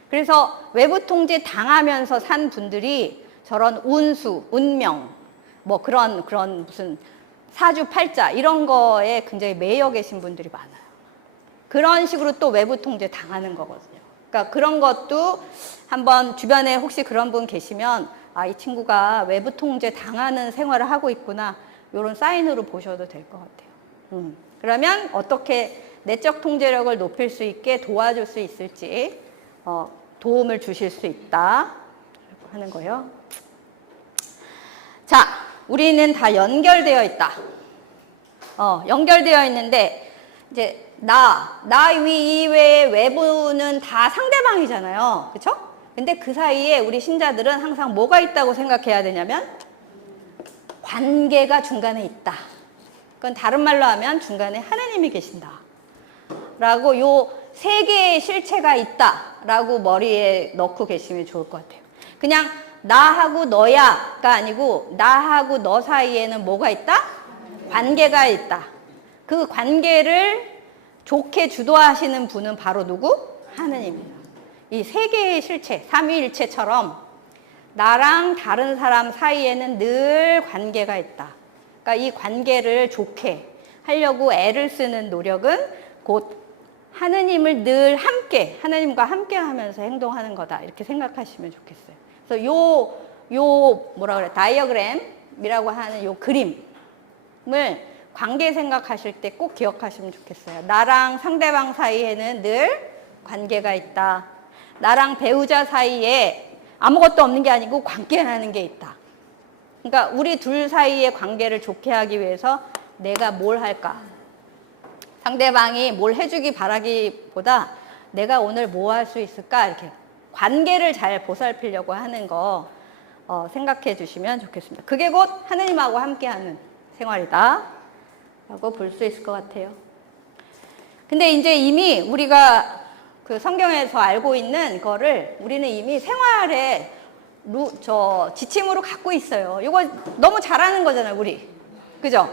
그래서 외부 통제 당하면서 산 분들이 저런 운수, 운명, 뭐 그런 무슨 사주팔자 이런 거에 굉장히 매여 계신 분들이 많아요. 그런 식으로 또 외부 통제 당하는 거거든요. 그러니까 그런 것도 한번 주변에 혹시 그런 분 계시면 이 친구가 외부 통제 당하는 생활을 하고 있구나 이런 사인으로 보셔도 될 것 같아요. 그러면 어떻게 내적 통제력을 높일 수 있게 도와줄 수 있을지 도움을 주실 수 있다 하는 거예요. 자, 우리는 다 연결되어 있다. 연결되어 있는데 이제 나 이외의 외부는 다 상대방이잖아요. 그렇죠? 근데 그 사이에 우리 신자들은 항상 뭐가 있다고 생각해야 되냐면 관계가 중간에 있다. 그건 다른 말로 하면 중간에 하나님이 계신다. 라고 요 세 개의 실체가 있다. 라고 머리에 넣고 계시면 좋을 것 같아요. 그냥 나하고 너야가 아니고 나하고 너 사이에는 뭐가 있다? 관계가 있다. 그 관계를 좋게 주도하시는 분은 바로 누구? 하느님이에요. 이 세 개의 실체, 삼위일체처럼 나랑 다른 사람 사이에는 늘 관계가 있다. 그러니까 이 관계를 좋게 하려고 애를 쓰는 노력은 곧 하느님을 늘 함께, 하느님과 함께 하면서 행동하는 거다. 이렇게 생각하시면 좋겠어요. 그래서 뭐라 그래, 다이어그램이라고 하는 요 그림을 관계 생각하실 때 꼭 기억하시면 좋겠어요. 나랑 상대방 사이에는 늘 관계가 있다. 나랑 배우자 사이에 아무것도 없는 게 아니고 관계라는 게 있다. 그러니까 우리 둘 사이의 관계를 좋게 하기 위해서 내가 뭘 할까? 상대방이 뭘 해주기 바라기보다 내가 오늘 뭐 할 수 있을까? 이렇게 관계를 잘 보살피려고 하는 거 생각해 주시면 좋겠습니다. 그게 곧 하느님하고 함께하는 생활이다 라고 볼 수 있을 것 같아요. 근데 이제 이미 우리가 그 성경에서 알고 있는 거를 우리는 이미 생활에 지침으로 갖고 있어요. 이거 너무 잘하는 거잖아요, 우리. 그죠?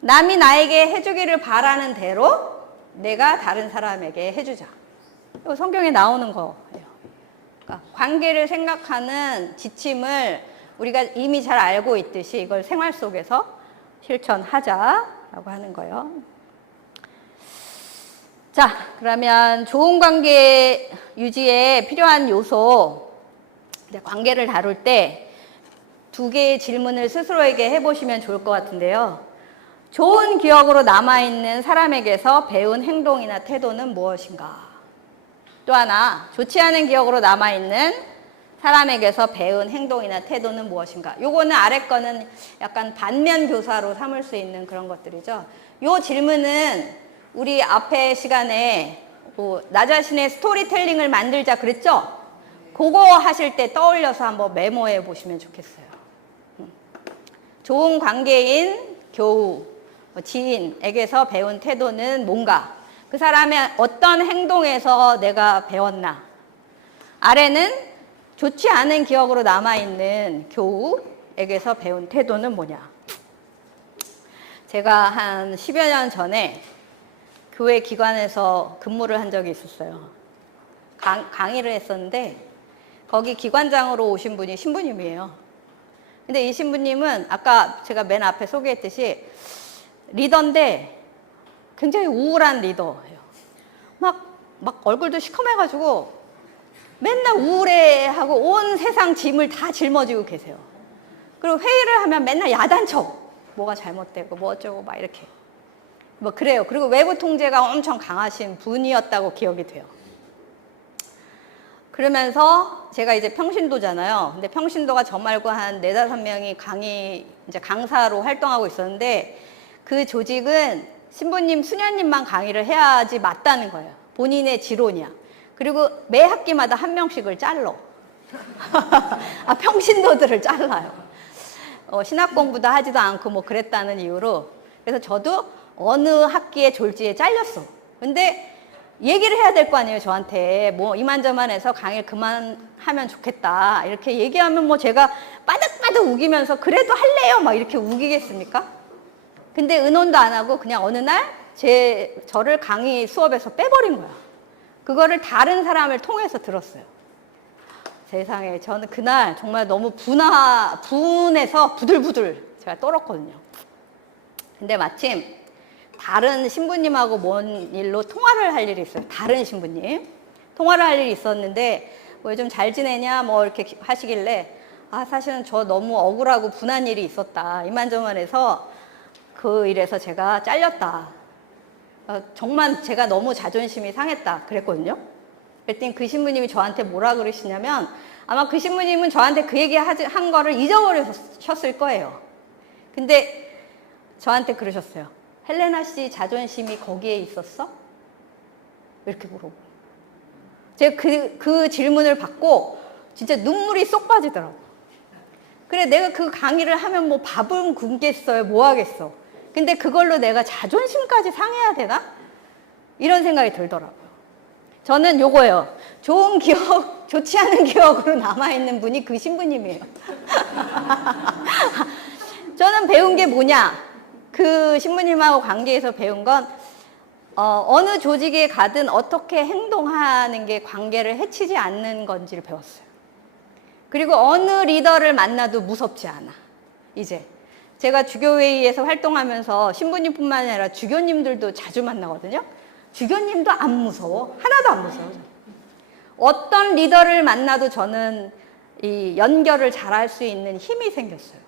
남이 나에게 해주기를 바라는 대로 내가 다른 사람에게 해주자. 이거 성경에 나오는 거예요. 그러니까 관계를 생각하는 지침을 우리가 이미 잘 알고 있듯이 이걸 생활 속에서 실천하자라고 하는 거예요. 자, 그러면 좋은 관계 유지에 필요한 요소, 관계를 다룰 때 두 개의 질문을 스스로에게 해보시면 좋을 것 같은데요. 좋은 기억으로 남아있는 사람에게서 배운 행동이나 태도는 무엇인가? 또 하나, 좋지 않은 기억으로 남아있는 사람에게서 배운 행동이나 태도는 무엇인가? 요거는 아래 거는 약간 반면 교사로 삼을 수 있는 그런 것들이죠. 요 질문은 우리 앞에 시간에 나 자신의 스토리텔링을 만들자 그랬죠? 그거 하실 때 떠올려서 한번 메모해 보시면 좋겠어요. 좋은 관계인 교우, 지인에게서 배운 태도는 뭔가? 그 사람의 어떤 행동에서 내가 배웠나? 아래는 좋지 않은 기억으로 남아있는 교우에게서 배운 태도는 뭐냐? 제가 한 10여 년 전에 교회 기관에서 근무를 한 적이 있었어요. 강의를 했었는데 거기 기관장으로 오신 분이 신부님이에요. 근데 이 신부님은 아까 제가 맨 앞에 소개했듯이 리더인데 굉장히 우울한 리더예요. 막 얼굴도 시커매가지고 맨날 우울해하고 온 세상 짐을 다 짊어지고 계세요. 그리고 회의를 하면 맨날 야단쳐. 뭐가 잘못되고 뭐 어쩌고 막 이렇게. 뭐 그래요. 그리고 외부 통제가 엄청 강하신 분이었다고 기억이 돼요. 그러면서 제가 이제 평신도잖아요. 근데 평신도가 저 말고 한 4-5명이 강사로 활동하고 있었는데 그 조직은 신부님, 수녀님만 강의를 해야지 맞다는 거예요. 본인의 지론이야. 그리고 매 학기마다 한 명씩을 잘라. 평신도들을 잘라요. 신학 공부도 하지도 않고 뭐 그랬다는 이유로. 그래서 저도 어느 학기에 졸지에 잘렸어. 근데 얘기를 해야 될 거 아니에요, 저한테. 뭐 이만저만해서 강의를 그만하면 좋겠다. 이렇게 얘기하면 뭐 제가 빠득빠득 우기면서 그래도 할래요. 막 이렇게 우기겠습니까? 근데 의논도 안 하고 그냥 어느 날 저를 강의 수업에서 빼버린 거야. 그거를 다른 사람을 통해서 들었어요. 세상에, 저는 그날 정말 너무 분해서 부들부들 제가 떨었거든요. 근데 마침 다른 신부님하고 뭔 일로 통화를 할 일이 있어요. 다른 신부님. 통화를 할 일이 있었는데 왜 좀 잘 지내냐 뭐 이렇게 하시길래 사실은 저 너무 억울하고 분한 일이 있었다. 이만저만해서 그 일에서 제가 잘렸다. 정말 제가 너무 자존심이 상했다. 그랬거든요. 그랬더니 그 신부님이 저한테 뭐라 그러시냐면 아마 그 신부님은 저한테 그 얘기 한 거를 잊어버리셨을 거예요. 근데 저한테 그러셨어요. 헬레나 씨 자존심이 거기에 있었어? 이렇게 물어보고. 제가 그 질문을 받고 진짜 눈물이 쏙 빠지더라고. 그래, 내가 그 강의를 하면 뭐 밥은 굶겠어요? 뭐 하겠어? 근데 그걸로 내가 자존심까지 상해야 되나? 이런 생각이 들더라고요. 저는 요거예요. 좋은 기억, 좋지 않은 기억으로 남아있는 분이 그 신부님이에요. 저는 배운 게 뭐냐? 그 신부님하고 관계에서 배운 건 어느 조직에 가든 어떻게 행동하는 게 관계를 해치지 않는 건지를 배웠어요. 그리고 어느 리더를 만나도 무섭지 않아. 이제 제가 주교회의에서 활동하면서 신부님뿐만 아니라 주교님들도 자주 만나거든요. 주교님도 안 무서워. 하나도 안 무서워. 어떤 리더를 만나도 저는 이 연결을 잘할 수 있는 힘이 생겼어요.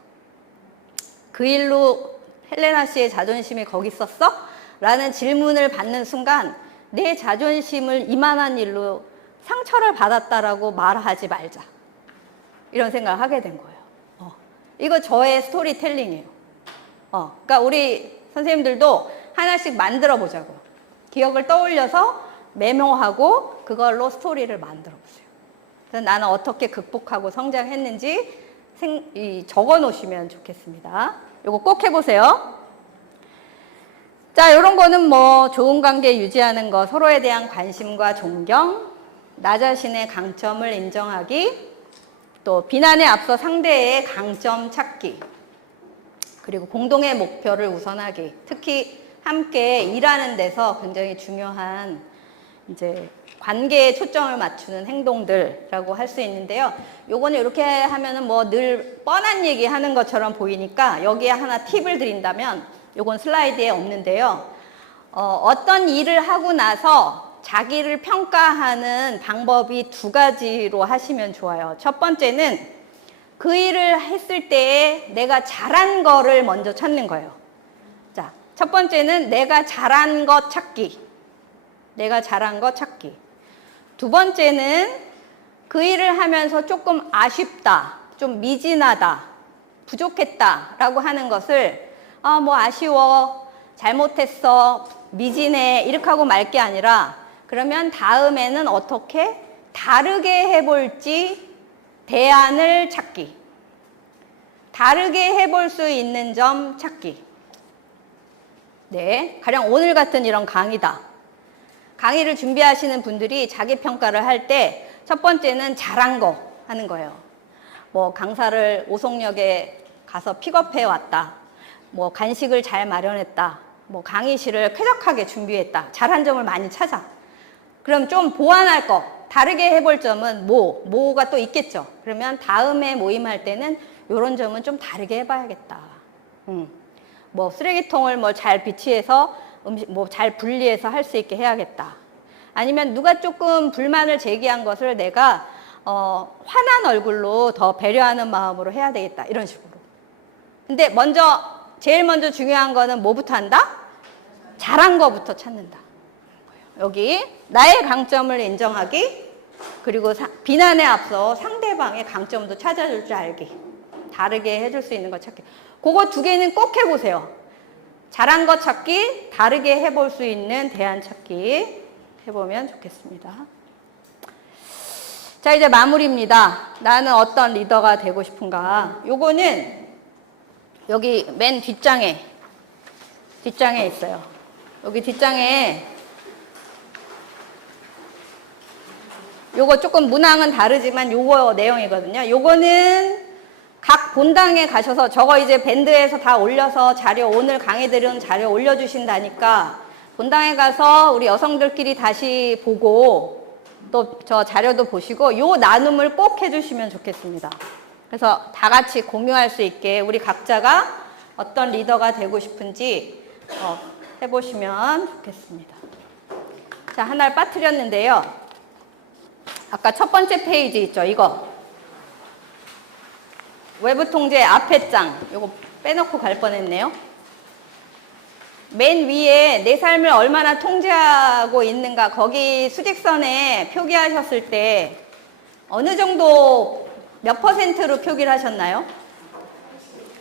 그 일로 헬레나 씨의 자존심이 거기 있었어? 라는 질문을 받는 순간 내 자존심을 이만한 일로 상처를 받았다라고 말하지 말자. 이런 생각을 하게 된 거예요. 이거 저의 스토리텔링이에요. 그러니까 우리 선생님들도 하나씩 만들어 보자고. 기억을 떠올려서 메모하고 그걸로 스토리를 만들어 보세요. 그래서 나는 어떻게 극복하고 성장했는지 적어 놓으시면 좋겠습니다. 이거 꼭 해보세요. 자, 이런 거는 뭐 좋은 관계 유지하는 거, 서로에 대한 관심과 존경, 나 자신의 강점을 인정하기, 또 비난에 앞서 상대의 강점 찾기, 그리고 공동의 목표를 우선하기. 특히 함께 일하는 데서 굉장히 중요한 이제 관계에 초점을 맞추는 행동들이라고 할 수 있는데요. 요거는 이렇게 하면은 뭐 늘 뻔한 얘기 하는 것처럼 보이니까 여기에 하나 팁을 드린다면 요건 슬라이드에 없는데요. 어떤 일을 하고 나서 자기를 평가하는 방법이 두 가지로 하시면 좋아요. 첫 번째는 그 일을 했을 때에 내가 잘한 거를 먼저 찾는 거예요. 자, 첫 번째는 내가 잘한 것 찾기. 내가 잘한 것 찾기. 두 번째는 그 일을 하면서 조금 아쉽다, 좀 미진하다, 부족했다 라고 하는 것을 뭐 아쉬워, 잘못했어, 미진해 이렇게 하고 말 게 아니라 그러면 다음에는 어떻게 다르게 해볼지 대안을 찾기. 다르게 해볼 수 있는 점 찾기. 네, 가령 오늘 같은 이런 강의다. 강의를 준비하시는 분들이 자기 평가를 할 때 첫 번째는 잘한 거 하는 거예요. 뭐 강사를 오송역에 가서 픽업해 왔다. 뭐 간식을 잘 마련했다. 뭐 강의실을 쾌적하게 준비했다. 잘한 점을 많이 찾아. 그럼 좀 보완할 거, 다르게 해볼 점은 뭐가 또 있겠죠. 그러면 다음에 모임할 때는 이런 점은 좀 다르게 해봐야겠다. 뭐 쓰레기통을 뭐 잘 비치해서 음식 뭐 잘 분리해서 할 수 있게 해야겠다. 아니면 누가 조금 불만을 제기한 것을 내가 화난 얼굴로 더 배려하는 마음으로 해야 되겠다. 이런 식으로. 근데 제일 먼저 중요한 거는 뭐부터 한다? 잘한 거부터 찾는다. 여기 나의 강점을 인정하기, 그리고 비난에 앞서 상대방의 강점도 찾아줄 줄 알기, 다르게 해줄 수 있는 거 찾기. 그거 두 개는 꼭 해보세요. 잘한 거 찾기, 다르게 해볼 수 있는 대안 찾기 해보면 좋겠습니다. 자, 이제 마무리입니다. 나는 어떤 리더가 되고 싶은가. 요거는 여기 맨 뒷장에 있어요. 여기 뒷장에 요거 조금 문항은 다르지만 요거 내용이거든요. 요거는 각 본당에 가셔서 저거 이제 밴드에서 다 올려서 오늘 강의 들은 자료 올려주신다니까 본당에 가서 우리 여성들끼리 다시 보고 또 저 자료도 보시고 요 나눔을 꼭 해주시면 좋겠습니다. 그래서 다 같이 공유할 수 있게 우리 각자가 어떤 리더가 되고 싶은지 해보시면 좋겠습니다. 자, 하나를 빠뜨렸는데요. 아까 첫 번째 페이지 있죠, 이거. 외부 통제 앞에 장, 이거 빼놓고 갈 뻔했네요. 맨 위에 내 삶을 얼마나 통제하고 있는가, 거기 수직선에 표기하셨을 때 어느 정도 몇 %로 표기를 하셨나요?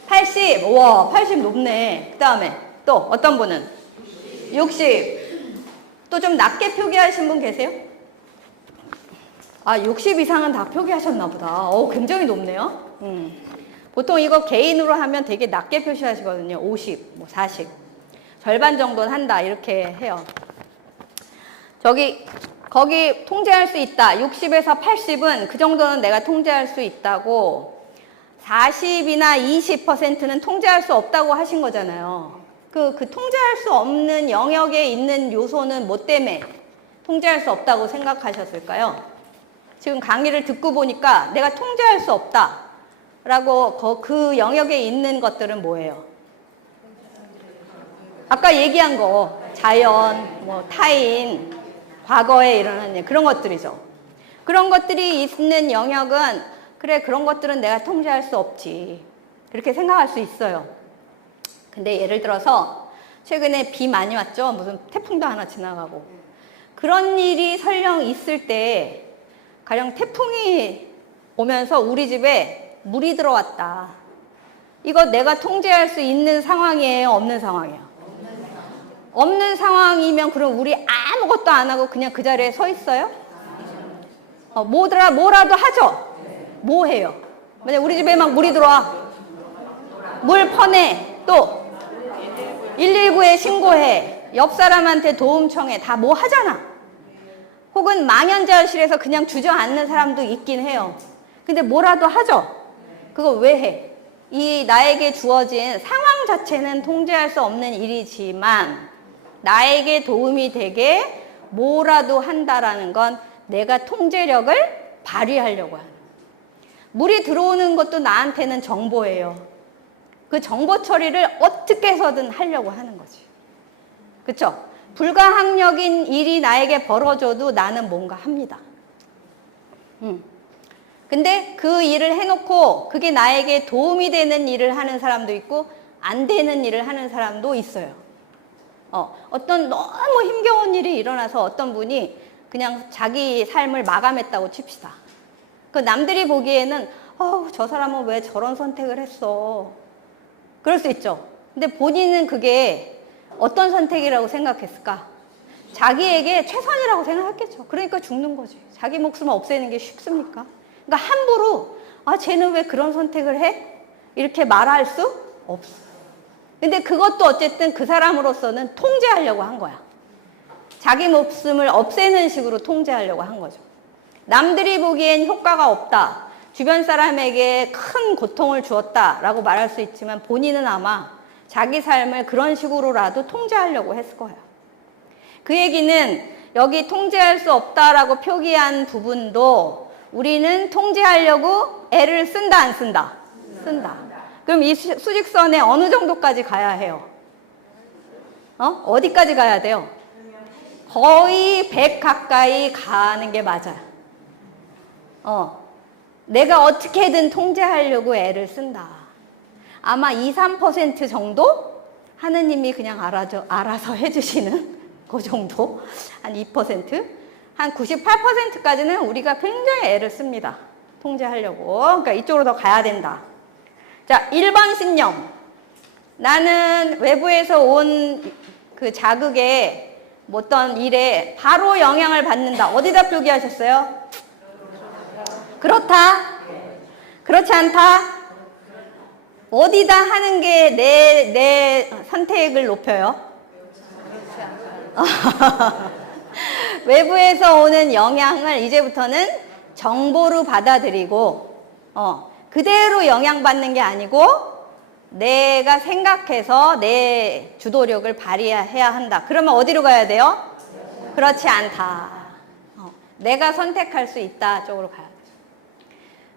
80. 우와, 80 높네. 그 다음에 또 어떤 분은? 60. 또 좀 낮게 표기하신 분 계세요? 60 이상은 다 표기하셨나 보다. 굉장히 높네요. 보통 이거 개인으로 하면 되게 낮게 표시하시거든요. 50, 뭐 40. 절반 정도는 한다. 이렇게 해요. 거기 통제할 수 있다. 60에서 80은 그 정도는 내가 통제할 수 있다고, 40이나 20%는 통제할 수 없다고 하신 거잖아요. 그 통제할 수 없는 영역에 있는 요소는 뭐 때문에 통제할 수 없다고 생각하셨을까요? 지금 강의를 듣고 보니까 내가 통제할 수 없다라고 그 영역에 있는 것들은 뭐예요? 아까 얘기한 거, 자연, 뭐 타인, 과거에 일어난 일, 그런 것들이죠. 그런 것들이 있는 영역은 그래, 그런 것들은 내가 통제할 수 없지. 그렇게 생각할 수 있어요. 근데 예를 들어서 최근에 비 많이 왔죠? 무슨 태풍도 하나 지나가고. 그런 일이 설령 있을 때 가령 태풍이 오면서 우리 집에 물이 들어왔다. 이거 내가 통제할 수 있는 상황이에요? 없는 상황이에요? 없는 상황이면 그럼 우리 아무것도 안 하고 그냥 그 자리에 서 있어요? 뭐라도 하죠? 뭐 해요? 만약 우리 집에 막 물이 들어와. 물 퍼내. 또 119에 신고해. 옆 사람한테 도움 청해. 다 뭐 하잖아. 혹은 망연자실해서 그냥 주저앉는 사람도 있긴 해요. 근데 뭐라도 하죠? 그거 왜 해? 이 나에게 주어진 상황 자체는 통제할 수 없는 일이지만 나에게 도움이 되게 뭐라도 한다라는 건 내가 통제력을 발휘하려고 하는. 물이 들어오는 것도 나한테는 정보예요. 그 정보 처리를 어떻게 해서든 하려고 하는 거지. 그쵸? 불가항력인 일이 나에게 벌어져도 나는 뭔가 합니다. 근데 그 일을 해놓고 그게 나에게 도움이 되는 일을 하는 사람도 있고 안 되는 일을 하는 사람도 있어요. 어떤 너무 힘겨운 일이 일어나서 어떤 분이 그냥 자기 삶을 마감했다고 칩시다. 그 남들이 보기에는 저 사람은 왜 저런 선택을 했어. 그럴 수 있죠. 근데 본인은 그게 어떤 선택이라고 생각했을까? 자기에게 최선이라고 생각했겠죠. 그러니까 죽는 거지. 자기 목숨을 없애는 게 쉽습니까? 그러니까 함부로 쟤는 왜 그런 선택을 해? 이렇게 말할 수 없어. 근데 그것도 어쨌든 그 사람으로서는 통제하려고 한 거야. 자기 목숨을 없애는 식으로 통제하려고 한 거죠. 남들이 보기엔 효과가 없다. 주변 사람에게 큰 고통을 주었다라고 말할 수 있지만 본인은 아마 자기 삶을 그런 식으로라도 통제하려고 했을 거예요. 그 얘기는 여기 통제할 수 없다라고 표기한 부분도 우리는 통제하려고 애를 쓴다, 안 쓴다? 쓴다. 그럼 이 수직선에 어느 정도까지 가야 해요? 어디까지 가야 돼요? 거의 100 가까이 가는 게 맞아요. 내가 어떻게든 통제하려고 애를 쓴다. 아마 2, 3% 정도? 하느님이 그냥 알아서 해주시는 그 정도? 한 2%? 한 98%까지는 우리가 굉장히 애를 씁니다. 통제하려고. 그러니까 이쪽으로 더 가야 된다. 자, 1번 신념. 나는 외부에서 온 그 자극에 어떤 일에 바로 영향을 받는다. 어디다 표기하셨어요? 그렇다. 그렇지 않다. 어디다 하는 게 내 선택을 높여요? 외부에서 오는 영향을 이제부터는 정보로 받아들이고 그대로 영향받는 게 아니고 내가 생각해서 내 주도력을 발휘해야 한다. 그러면 어디로 가야 돼요? 그렇지 않다. 내가 선택할 수 있다 쪽으로 가야 돼요.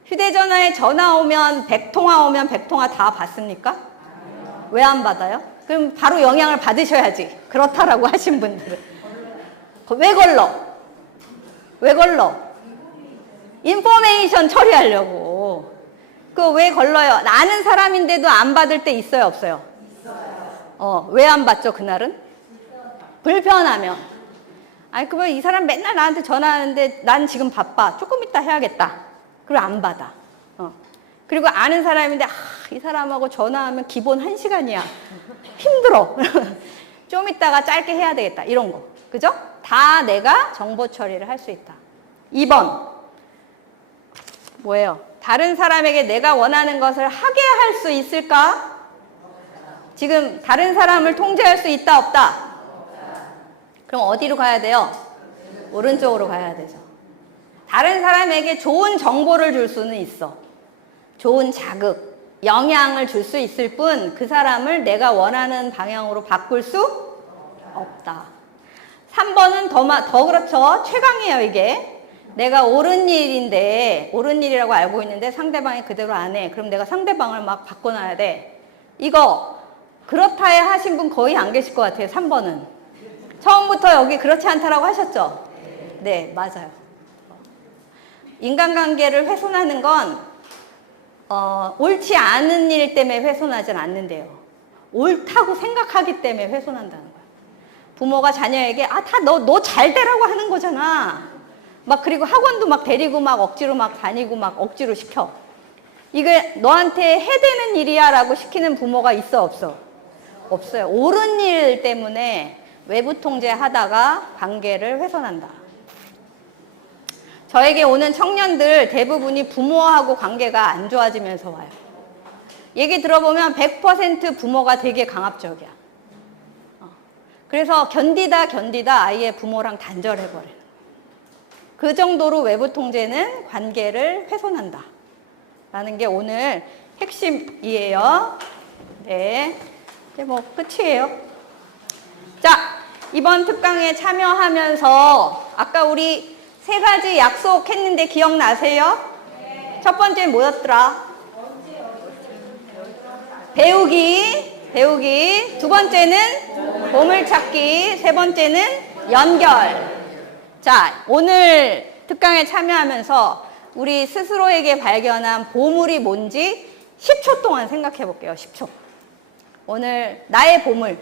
휴대전화에 전화 오면 100통화 오면 100통화 다 받습니까? 왜 안 받아요? 그럼 바로 영향을 받으셔야지. 그렇다라고 하신 분들은. 왜 걸러? 왜 걸러? 인포메이션 처리하려고. 그거 왜 걸러요? 아는 사람인데도 안 받을 때 있어요, 없어요? 있어요. 왜 안 받죠, 그날은? 불편하면. 아니, 그러면 이 사람 맨날 나한테 전화하는데 난 지금 바빠. 조금 이따 해야겠다. 그리고 안 받아. 그리고 아는 사람인데, 이 사람하고 전화하면 기본 1시간이야. 힘들어. 좀 이따가 짧게 해야 되겠다. 이런 거. 그죠? 다 내가 정보 처리를 할 수 있다. 2번. 뭐예요? 다른 사람에게 내가 원하는 것을 하게 할 수 있을까? 지금 다른 사람을 통제할 수 있다, 없다? 그럼 어디로 가야 돼요? 오른쪽으로 가야 되죠. 다른 사람에게 좋은 정보를 줄 수는 있어. 좋은 자극. 영향을 줄 수 있을 뿐 그 사람을 내가 원하는 방향으로 바꿀 수 없다. 3번은 더 그렇죠. 최강이에요, 이게. 내가 옳은 일인데, 옳은 일이라고 알고 있는데 상대방이 그대로 안 해. 그럼 내가 상대방을 막 바꿔놔야 돼. 이거 그렇다에 하신 분 거의 안 계실 것 같아요, 3번은. 처음부터 여기 그렇지 않다라고 하셨죠? 네, 맞아요. 인간관계를 훼손하는 건 옳지 않은 일 때문에 훼손하진 않는데요. 옳다고 생각하기 때문에 훼손한다는 거예요. 부모가 자녀에게 다 너 잘 되라고 하는 거잖아. 막 그리고 학원도 막 데리고 막 억지로 막 다니고 막 억지로 시켜. 이게 너한테 해되는 일이야 라고 시키는 부모가 있어 없어? 없어요. 옳은 일 때문에 외부 통제하다가 관계를 훼손한다. 저에게 오는 청년들 대부분이 부모하고 관계가 안 좋아지면서 와요. 얘기 들어보면 100% 부모가 되게 강압적이야. 그래서 견디다 아예 부모랑 단절해버려요. 그 정도로 외부 통제는 관계를 훼손한다. 라는 게 오늘 핵심이에요. 네. 이제 뭐 끝이에요. 자, 이번 특강에 참여하면서 아까 우리 3가지 약속했는데 기억나세요? 네. 첫 번째 뭐였더라? 배우기. 두 번째는 보물찾기. 세 번째는 연결. 자, 오늘 특강에 참여하면서 우리 스스로에게 발견한 보물이 뭔지 10초 동안 생각해 볼게요. 10초. 오늘 나의 보물,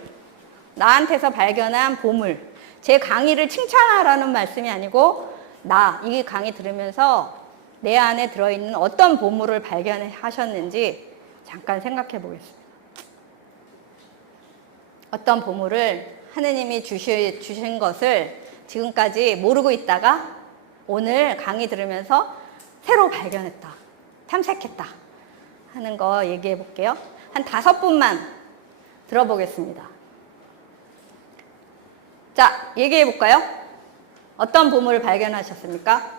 나한테서 발견한 보물. 제 강의를 칭찬하라는 말씀이 아니고 이 강의 들으면서 내 안에 들어있는 어떤 보물을 발견하셨는지 잠깐 생각해 보겠습니다. 어떤 보물을 하느님이 주신 것을 지금까지 모르고 있다가 오늘 강의 들으면서 새로 발견했다, 탐색했다 하는 거 얘기해 볼게요. 한 5분만 들어보겠습니다. 자, 얘기해 볼까요? 어떤 보물을 발견하셨습니까?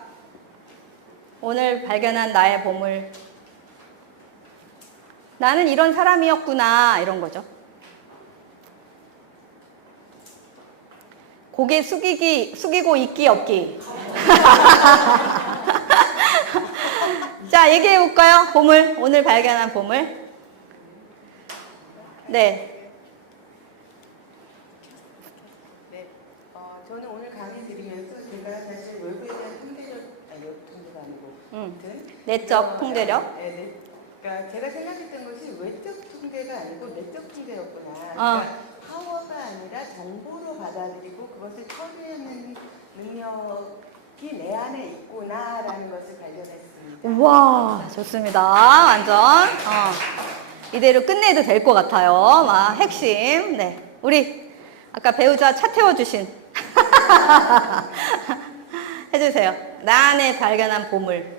오늘 발견한 나의 보물. 나는 이런 사람이었구나, 이런 거죠. 고개 숙이고 있기 없기. 자, 얘기해 볼까요? 보물, 오늘 발견한 보물. 네. 네. 저는 오늘 강의 드리면서 제가 사실 외부에 대한 통제가 아니고 내적 통제력. 네. 그러니까 제가 생각했던 것이 외적 통제가 아니고 내적 통제였구나. 그러니까 파워가 아니라 정보로 받아들이고 그것을 처리하는 능력이 내 안에 있구나라는 것을 발견했습니다. 우와, 좋습니다. 완전. 이대로 끝내도 될 것 같아요. 핵심. 네. 우리 아까 배우자 차 태워주신 해주세요. 나 안에 발견한 보물.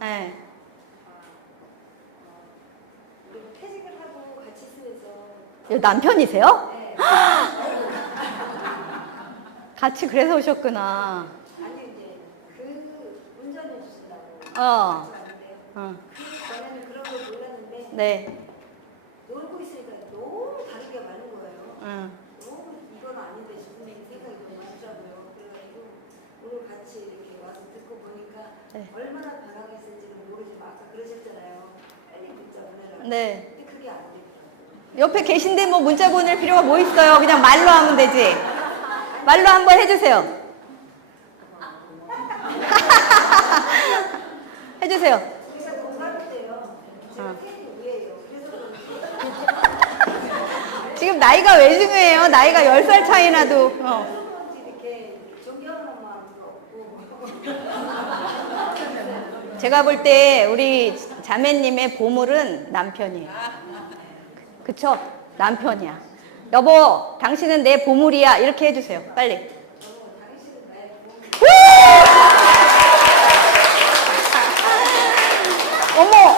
네. 퇴직을 하고 같이 쓰면서 남편이세요? 네. 같이 그래서 오셨구나. 아니 이제 그 운전해 주신다고 왔는데요. 그 전에는 그런 걸 몰랐는데 네. 놀고 있으니까 너무 다르게 많은 거예요. 너무 이건 아닌데 싶은 생각이 너무 많더라고요. 그래가지고 오늘 같이 이렇게 와서 듣고 보니까 네. 얼마나 변화했을지는 모르지만 아까 그러셨잖아요. 빨리 문자 보내라고. 네. 근데 그게 안 되더라고요. 옆에 계신데 뭐 문자 보낼 필요가 뭐 있어요? 그냥 말로 하면 되지. 말로 한번 해주세요. 해주세요. 제가 너무 살았대요. 제가 태이 위에요. 그래서 지금 나이가 왜 중요해요? 나이가 10살 차이 나도. 그런지 이렇게 존경하는 마음도 없고. 제가 볼 때 우리 자매님의 보물은 남편이에요. 그쵸? 남편이야. 여보, 당신은 내 보물이야. 이렇게 해주세요. 빨리. 어머!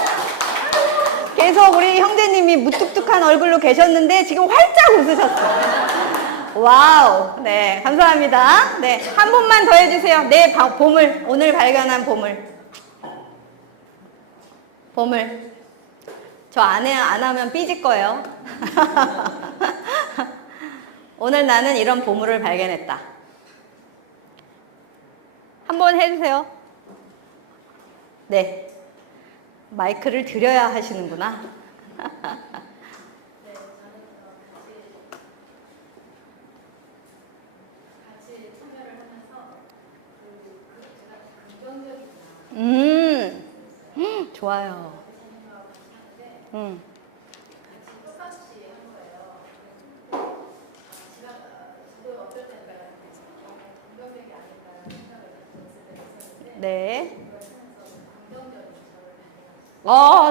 계속 우리 형제님이 무뚝뚝한 얼굴로 계셨는데 지금 활짝 웃으셨어요. 와우. 네, 감사합니다. 네, 한 분만 더 해주세요. 내 보물, 오늘 발견한 보물. 보물. 저 안 하면 삐질 거예요. 오늘 나는 이런 보물을 발견했다. 한번 해주세요. 네. 마이크를 드려야 하시는구나. 좋아요. 네.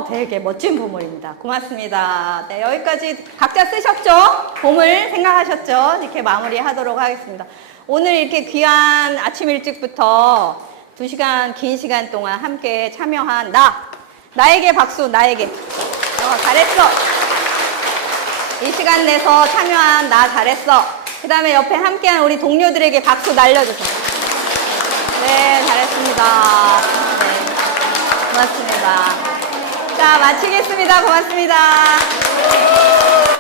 되게 멋진 보물입니다. 고맙습니다. 네, 여기까지 각자 쓰셨죠? 보물 생각하셨죠? 이렇게 마무리하도록 하겠습니다. 오늘 이렇게 귀한 아침 일찍부터 2시간 긴 시간 동안 함께 참여한 나에게 박수, 나에게. 잘했어. 이 시간 내서 참여한 나 잘했어. 그 다음에 옆에 함께한 우리 동료들에게 박수 날려주세요. 네, 잘했습니다. 네, 고맙습니다. 자, 마치겠습니다. 고맙습니다.